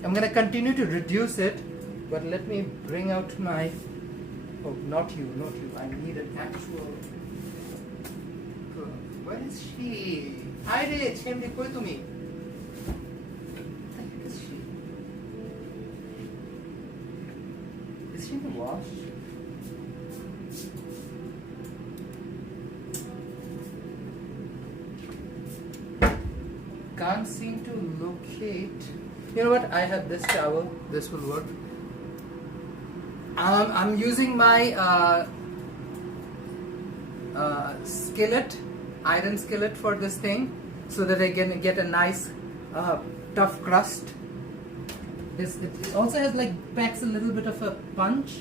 I'm gonna continue to reduce it, but let me bring out my, oh, not you, I need an actual, where is she? Hi Rich, Hemdi koi tumi? Where is she? Is she in the wash? Can't seem to locate. You know what? I have this towel. This will work. I'm using my skillet, iron skillet for this thing, so that I can get a nice tough crust. It also has like packs a little bit of a punch.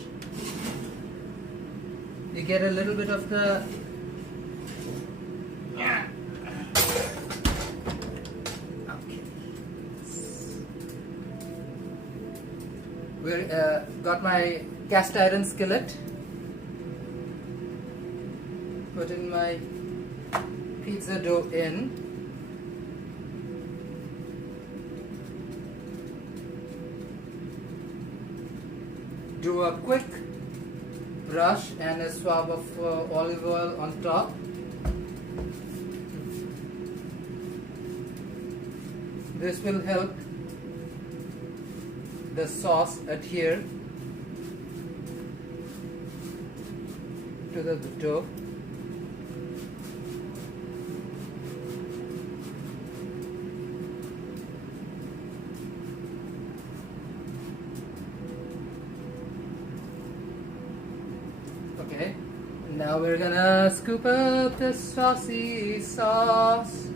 You get a little bit of the got my cast iron skillet. Put in my pizza dough in. Do a quick brush and a swab of olive oil on top. This will help the sauce adhere to the dough. Okay, now we're gonna scoop up the saucy sauce.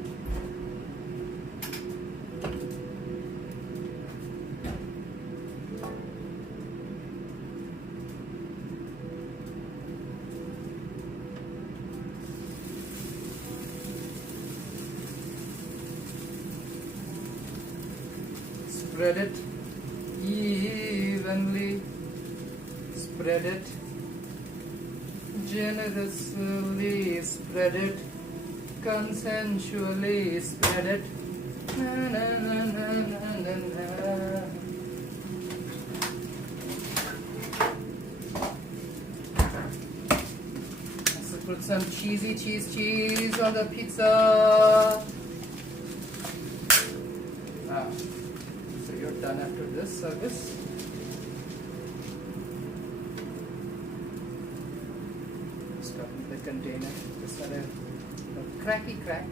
Spread it evenly, spread it generously, spread it consensually, spread it. Na, na, na, na, na, na, na. So put some cheese on the pizza. You're done after this service. Start with the container. Just had a cracky crack.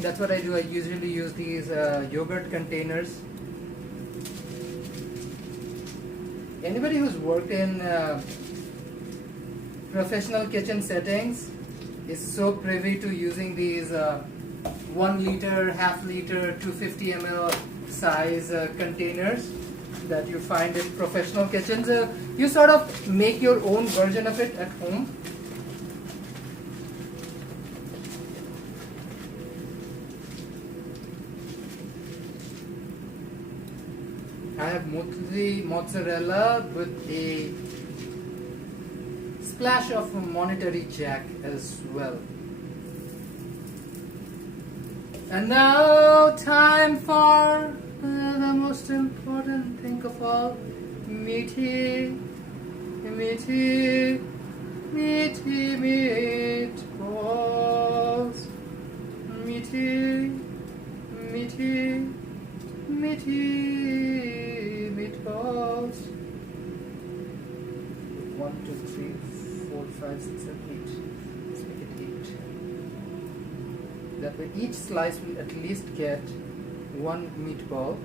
That's what I do. I usually use these yogurt containers. Anybody who's worked in professional kitchen settings is so privy to using these 1 liter, half liter, 250 ml size containers that you find in professional kitchens. You sort of make your own version of it at home. I have mostly mozzarella with a splash of monetary jack as well. And now time for the most important thing of all, meaty meatballs. Meaty meatballs. 1, 2, 3, 4, 5, 6, 7, 8. Let's make it 8. That way each slice will at least get 1 meatball.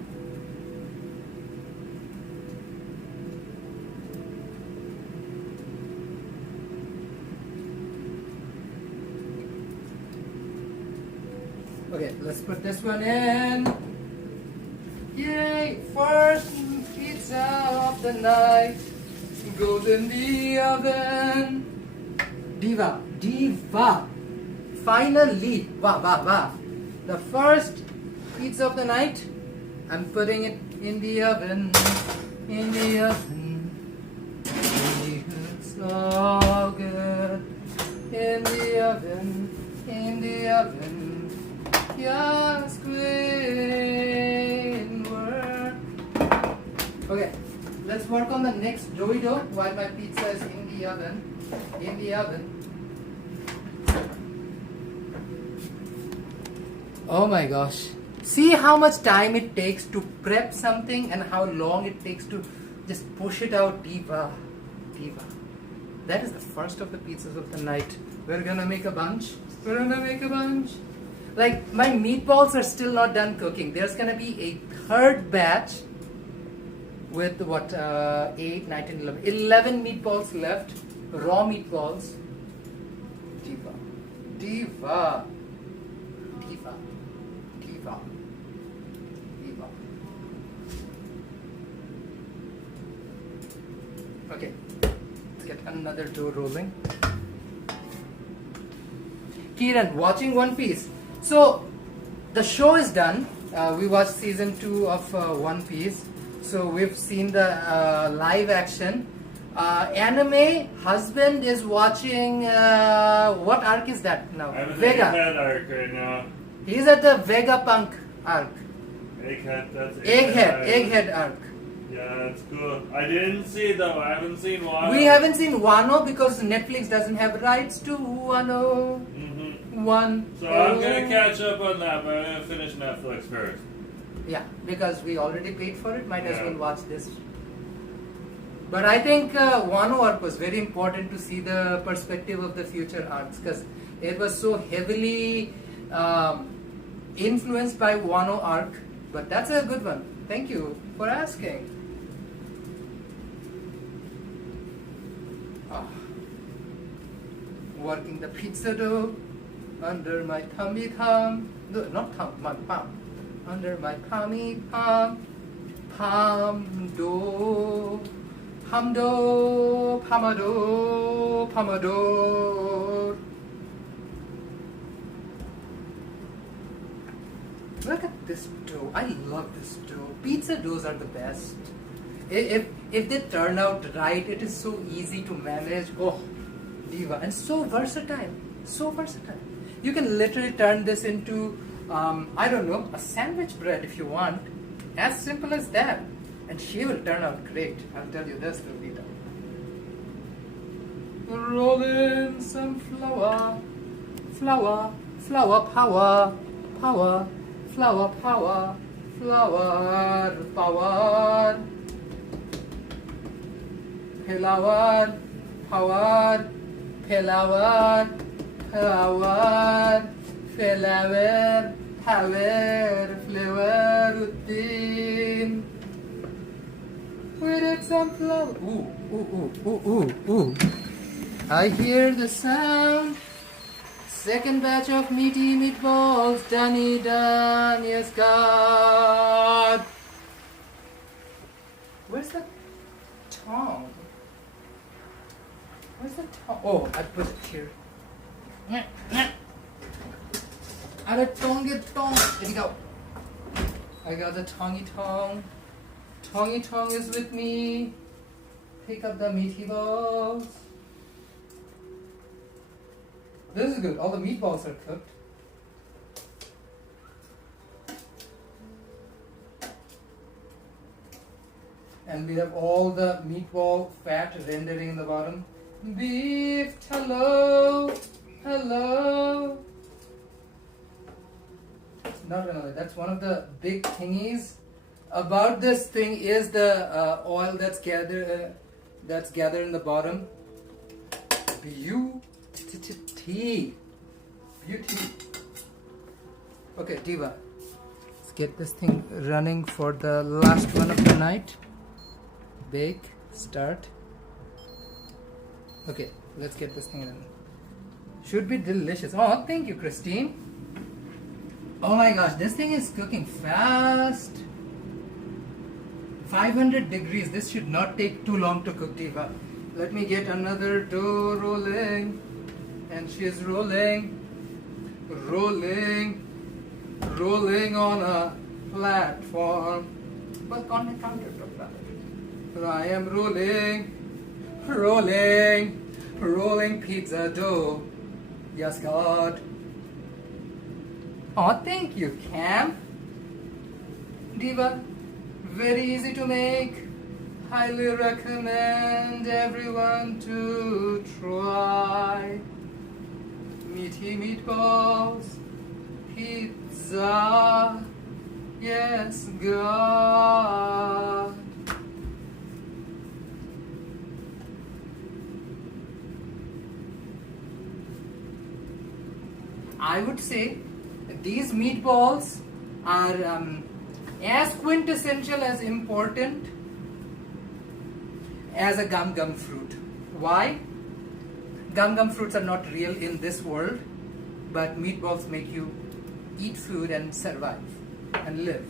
Okay, let's put this one in. Yay! First pizza of the night goes in the oven. Diva! Finally! Wow! The first pizza of the night I'm putting it in the oven. In the oven. It's so good. In the oven. In the oven. Yes, queen work. Okay, let's work on the next doughy dough while my pizza is in the oven. In the oven. Oh my gosh. See how much time it takes to prep something and how long it takes to just push it out. Diva. Diva. That is the first of the pizzas of the night. We're gonna make a bunch. We're gonna make a bunch. Like, my meatballs are still not done cooking. There's gonna be a third batch with what, 8, 9, 10, 11. 11 meatballs left. Raw meatballs. Diva. Diva. Diva. Diva. Diva. Okay. Let's get another dough rolling. Kiran, watching One Piece. So, the show is done. We watched season 2 of One Piece. So, we've seen the live action. Anime, husband is watching, what arc is that now? I'm in the Vega. Egghead arc right now. He's at the Vegapunk arc. Egghead, that's Egghead arc. Yeah, that's cool. I didn't see though. I haven't seen Wano. We haven't seen Wano because Netflix doesn't have rights to Wano. One. So I'm gonna catch up on that, but I'm gonna finish Netflix first. Yeah, because we already paid for it. Might as Yeah. well watch this. But I think Wano arc was very important to see the perspective of the future arcs because it was so heavily influenced by Wano arc. But that's a good one. Thank you for asking. Working the pizza dough under my tummy thumb. No, not thumb, my palm. Under my palmy palm. Palm dough. Hamdo, Pamado, Pamador. Look at this dough. I love this dough. Pizza doughs are the best. If they turn out right, it is so easy to manage. Oh, diva. And so versatile. So versatile. You can literally turn this into, I don't know, a sandwich bread if you want. As simple as that. And she will turn out great. I'll tell you this, Lolita. Roll in some flour. Flour. Flour power. Power. Flour power. Flour power. Flour. Power. Flour. Power. Flour. Power. Flour. Routine. We did some flour. Ooh, ooh, ooh, ooh, ooh, ooh. I hear the sound. Second batch of meaty meatballs. Done, done. Yes, God. Where's the tongue? Where's the tongue? Oh, I put it here. Are tongue. There you go. I got the tongy tongue. Tongy tongue is with me. Pick up the meaty balls. This is good. All the meatballs are cooked. And we have all the meatball fat rendering in the bottom. Beef, hello, hello. Not really. That's one of the big thingies about this thing is the oil that's gathered in the bottom. Beauty. Okay, Diva. Let's get this thing running for the last one of the night. Bake. Start. Okay, let's get this thing running. Should be delicious. Oh, thank you, Christine. Oh my gosh, this thing is cooking fast. 500 degrees. This should not take too long to cook, Diva. Let me get another dough rolling. And she's rolling. Rolling on a platform. But on the counter top rather. I am rolling, rolling, rolling pizza dough. Yes, God. Oh, thank you, Cam. Diva, very easy to make. Highly recommend everyone to try. Meaty meatballs, pizza. Yes, God. I would say these meatballs are as quintessential as important as a gum fruit. Why? Gum fruits are not real in this world, but meatballs make you eat food and survive and live.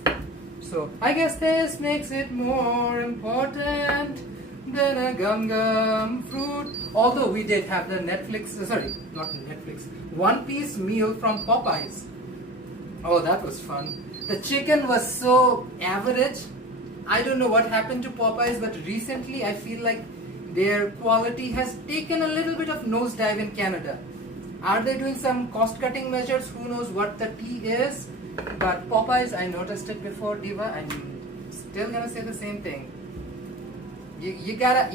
So I guess this makes it more important than a gum fruit. Although we did have the One Piece meal from Popeyes. Oh, that was fun. The chicken was so average. I don't know what happened to Popeyes, but recently I feel like their quality has taken a little bit of nosedive in Canada. Are they doing some cost-cutting measures? Who knows what the tea is? But Popeyes, I noticed it before, Diva. I'm still gonna say the same thing. You gotta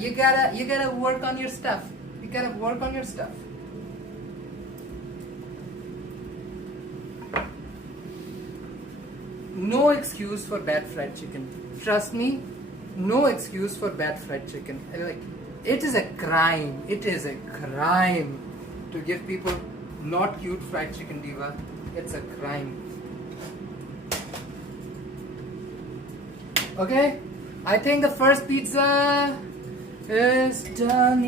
work on your stuff. You gotta work on your stuff. No excuse for bad fried chicken. Trust me, no excuse for bad fried chicken. Like, it is a crime. It is a crime to give people not cute fried chicken, Diva. It's a crime. Okay, I think the first pizza is done.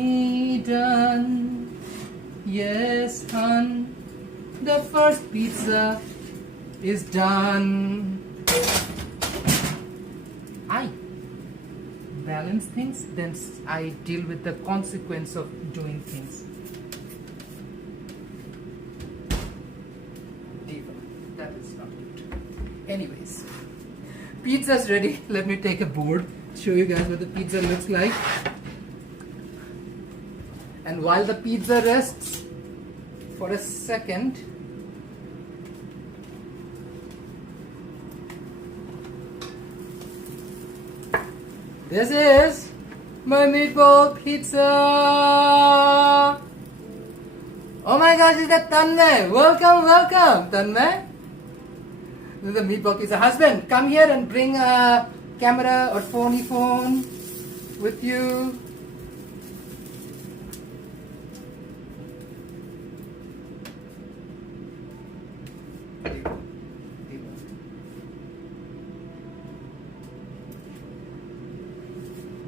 Yes, hun. The first pizza is done. I balance things, then I deal with the consequence of doing things. Diva, that is not good. Anyways, pizza's ready. Let me take a board, show you guys what the pizza looks like. And while the pizza rests for a second, this is my meatball pizza. Oh my gosh, is that Tanmay? Welcome, Tanmay. This is the meatball pizza. Husband, come here and bring a camera or phone with you.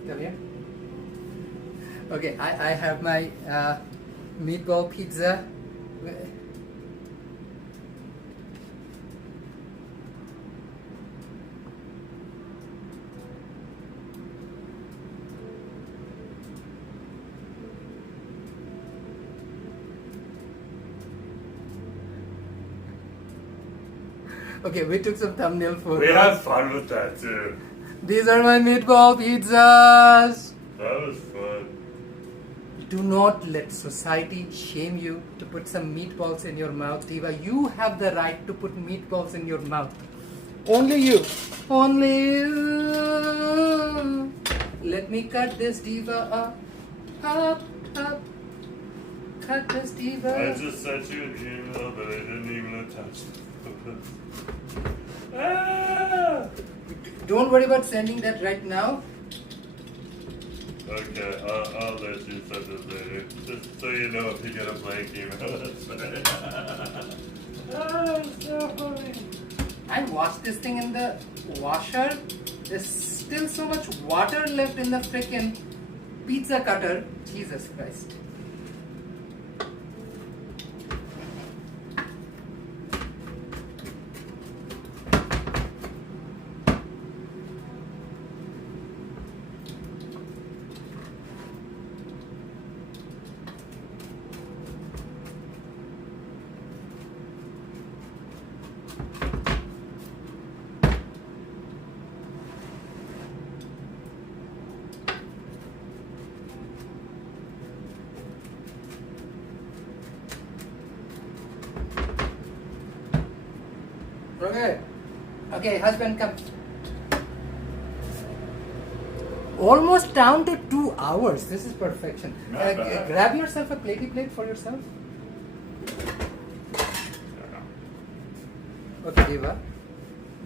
Come here. Okay, I have my meatball pizza. Okay, we took some thumbnail photos. We had fun with that too. These are my meatball pizzas. That was fun. Do not let society shame you to put some meatballs in your mouth, Diva. You have the right to put meatballs in your mouth. Only you. Only you. Let me cut this, Diva, up. Cut this, Diva. I just sent you an email, but I didn't even attach it. Ah! Don't worry about sending that right now. Okay, I'll let you send it later. Just so you know if you get a blank email. So funny. I washed this thing in the washer. There's still so much water left in the freaking pizza cutter. Jesus Christ. Okay. Okay, husband, come. Almost down to 2 hours. This is perfection. Grab yourself a platey plate for yourself. Okay, Diva.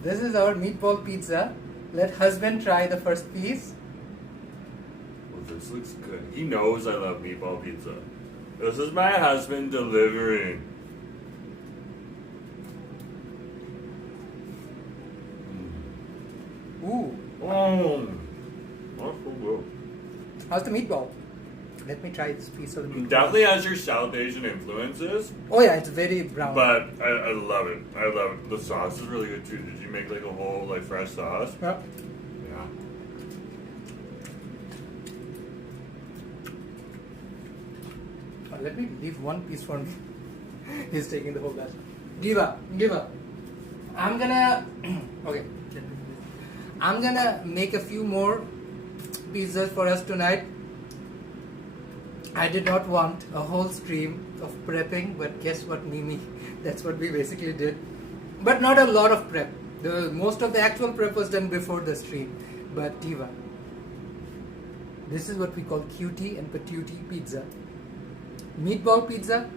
This is our meatball pizza. Let husband try the first piece. Well, this looks good. He knows I love meatball pizza. This is my husband delivering. Ooh. Oh. That's so good. How's the meatball? Let me try this piece of the meatball. Definitely has your South Asian influences. Oh yeah, it's very brown. But I love it. I love it. The sauce is really good too. Did you make like a whole like fresh sauce? Yeah. Yeah. Let me leave one piece for me. He's taking the whole batch. Diva. I'm gonna okay. I'm gonna make a few more pizzas for us tonight. I did not want a whole stream of prepping, but guess what, Mimi? That's what we basically did. But not a lot of prep. Most of the actual prep was done before the stream. But Diva, this is what we call cutie and patootie pizza. Meatball pizza.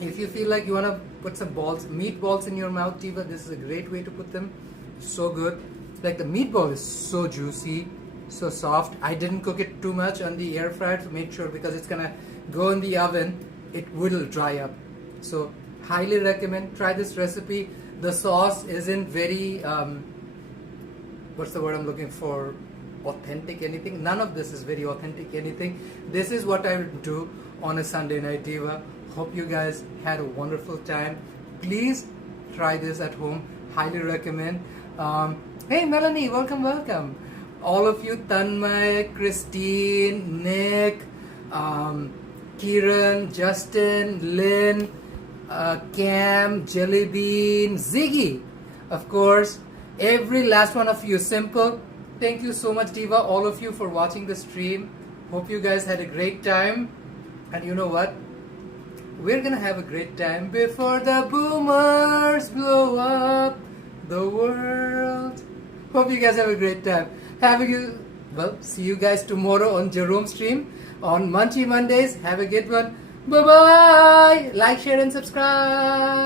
If you feel like you want to put some meatballs in your mouth, Diva, this is a great way to put them. So good. Like the meatball is so juicy, so soft. I didn't cook it too much on the air fryer to make sure, because it's gonna go in the oven, it will dry up. So highly recommend, try this recipe. The sauce isn't very what's the word I'm looking for, authentic anything. None of this is very authentic anything. This is what I would do on a Sunday night, Diva. Hope you guys had a wonderful time. Please try this at home. Highly recommend. Hey Melanie, welcome. All of you, Tanmay, Christine, Nick, Kiran, Justin, Lynn, Cam, Jellybean, Ziggy, of course, every last one of you. Simple. Thank you so much, Diva, all of you, for watching the stream. Hope you guys had a great time. And you know what? We're gonna have a great time before the boomers blow up the world. Hope you guys have a great time. See you guys tomorrow on Jerome stream on Munchy Mondays. Have a good one. Bye bye. Like, share, and subscribe.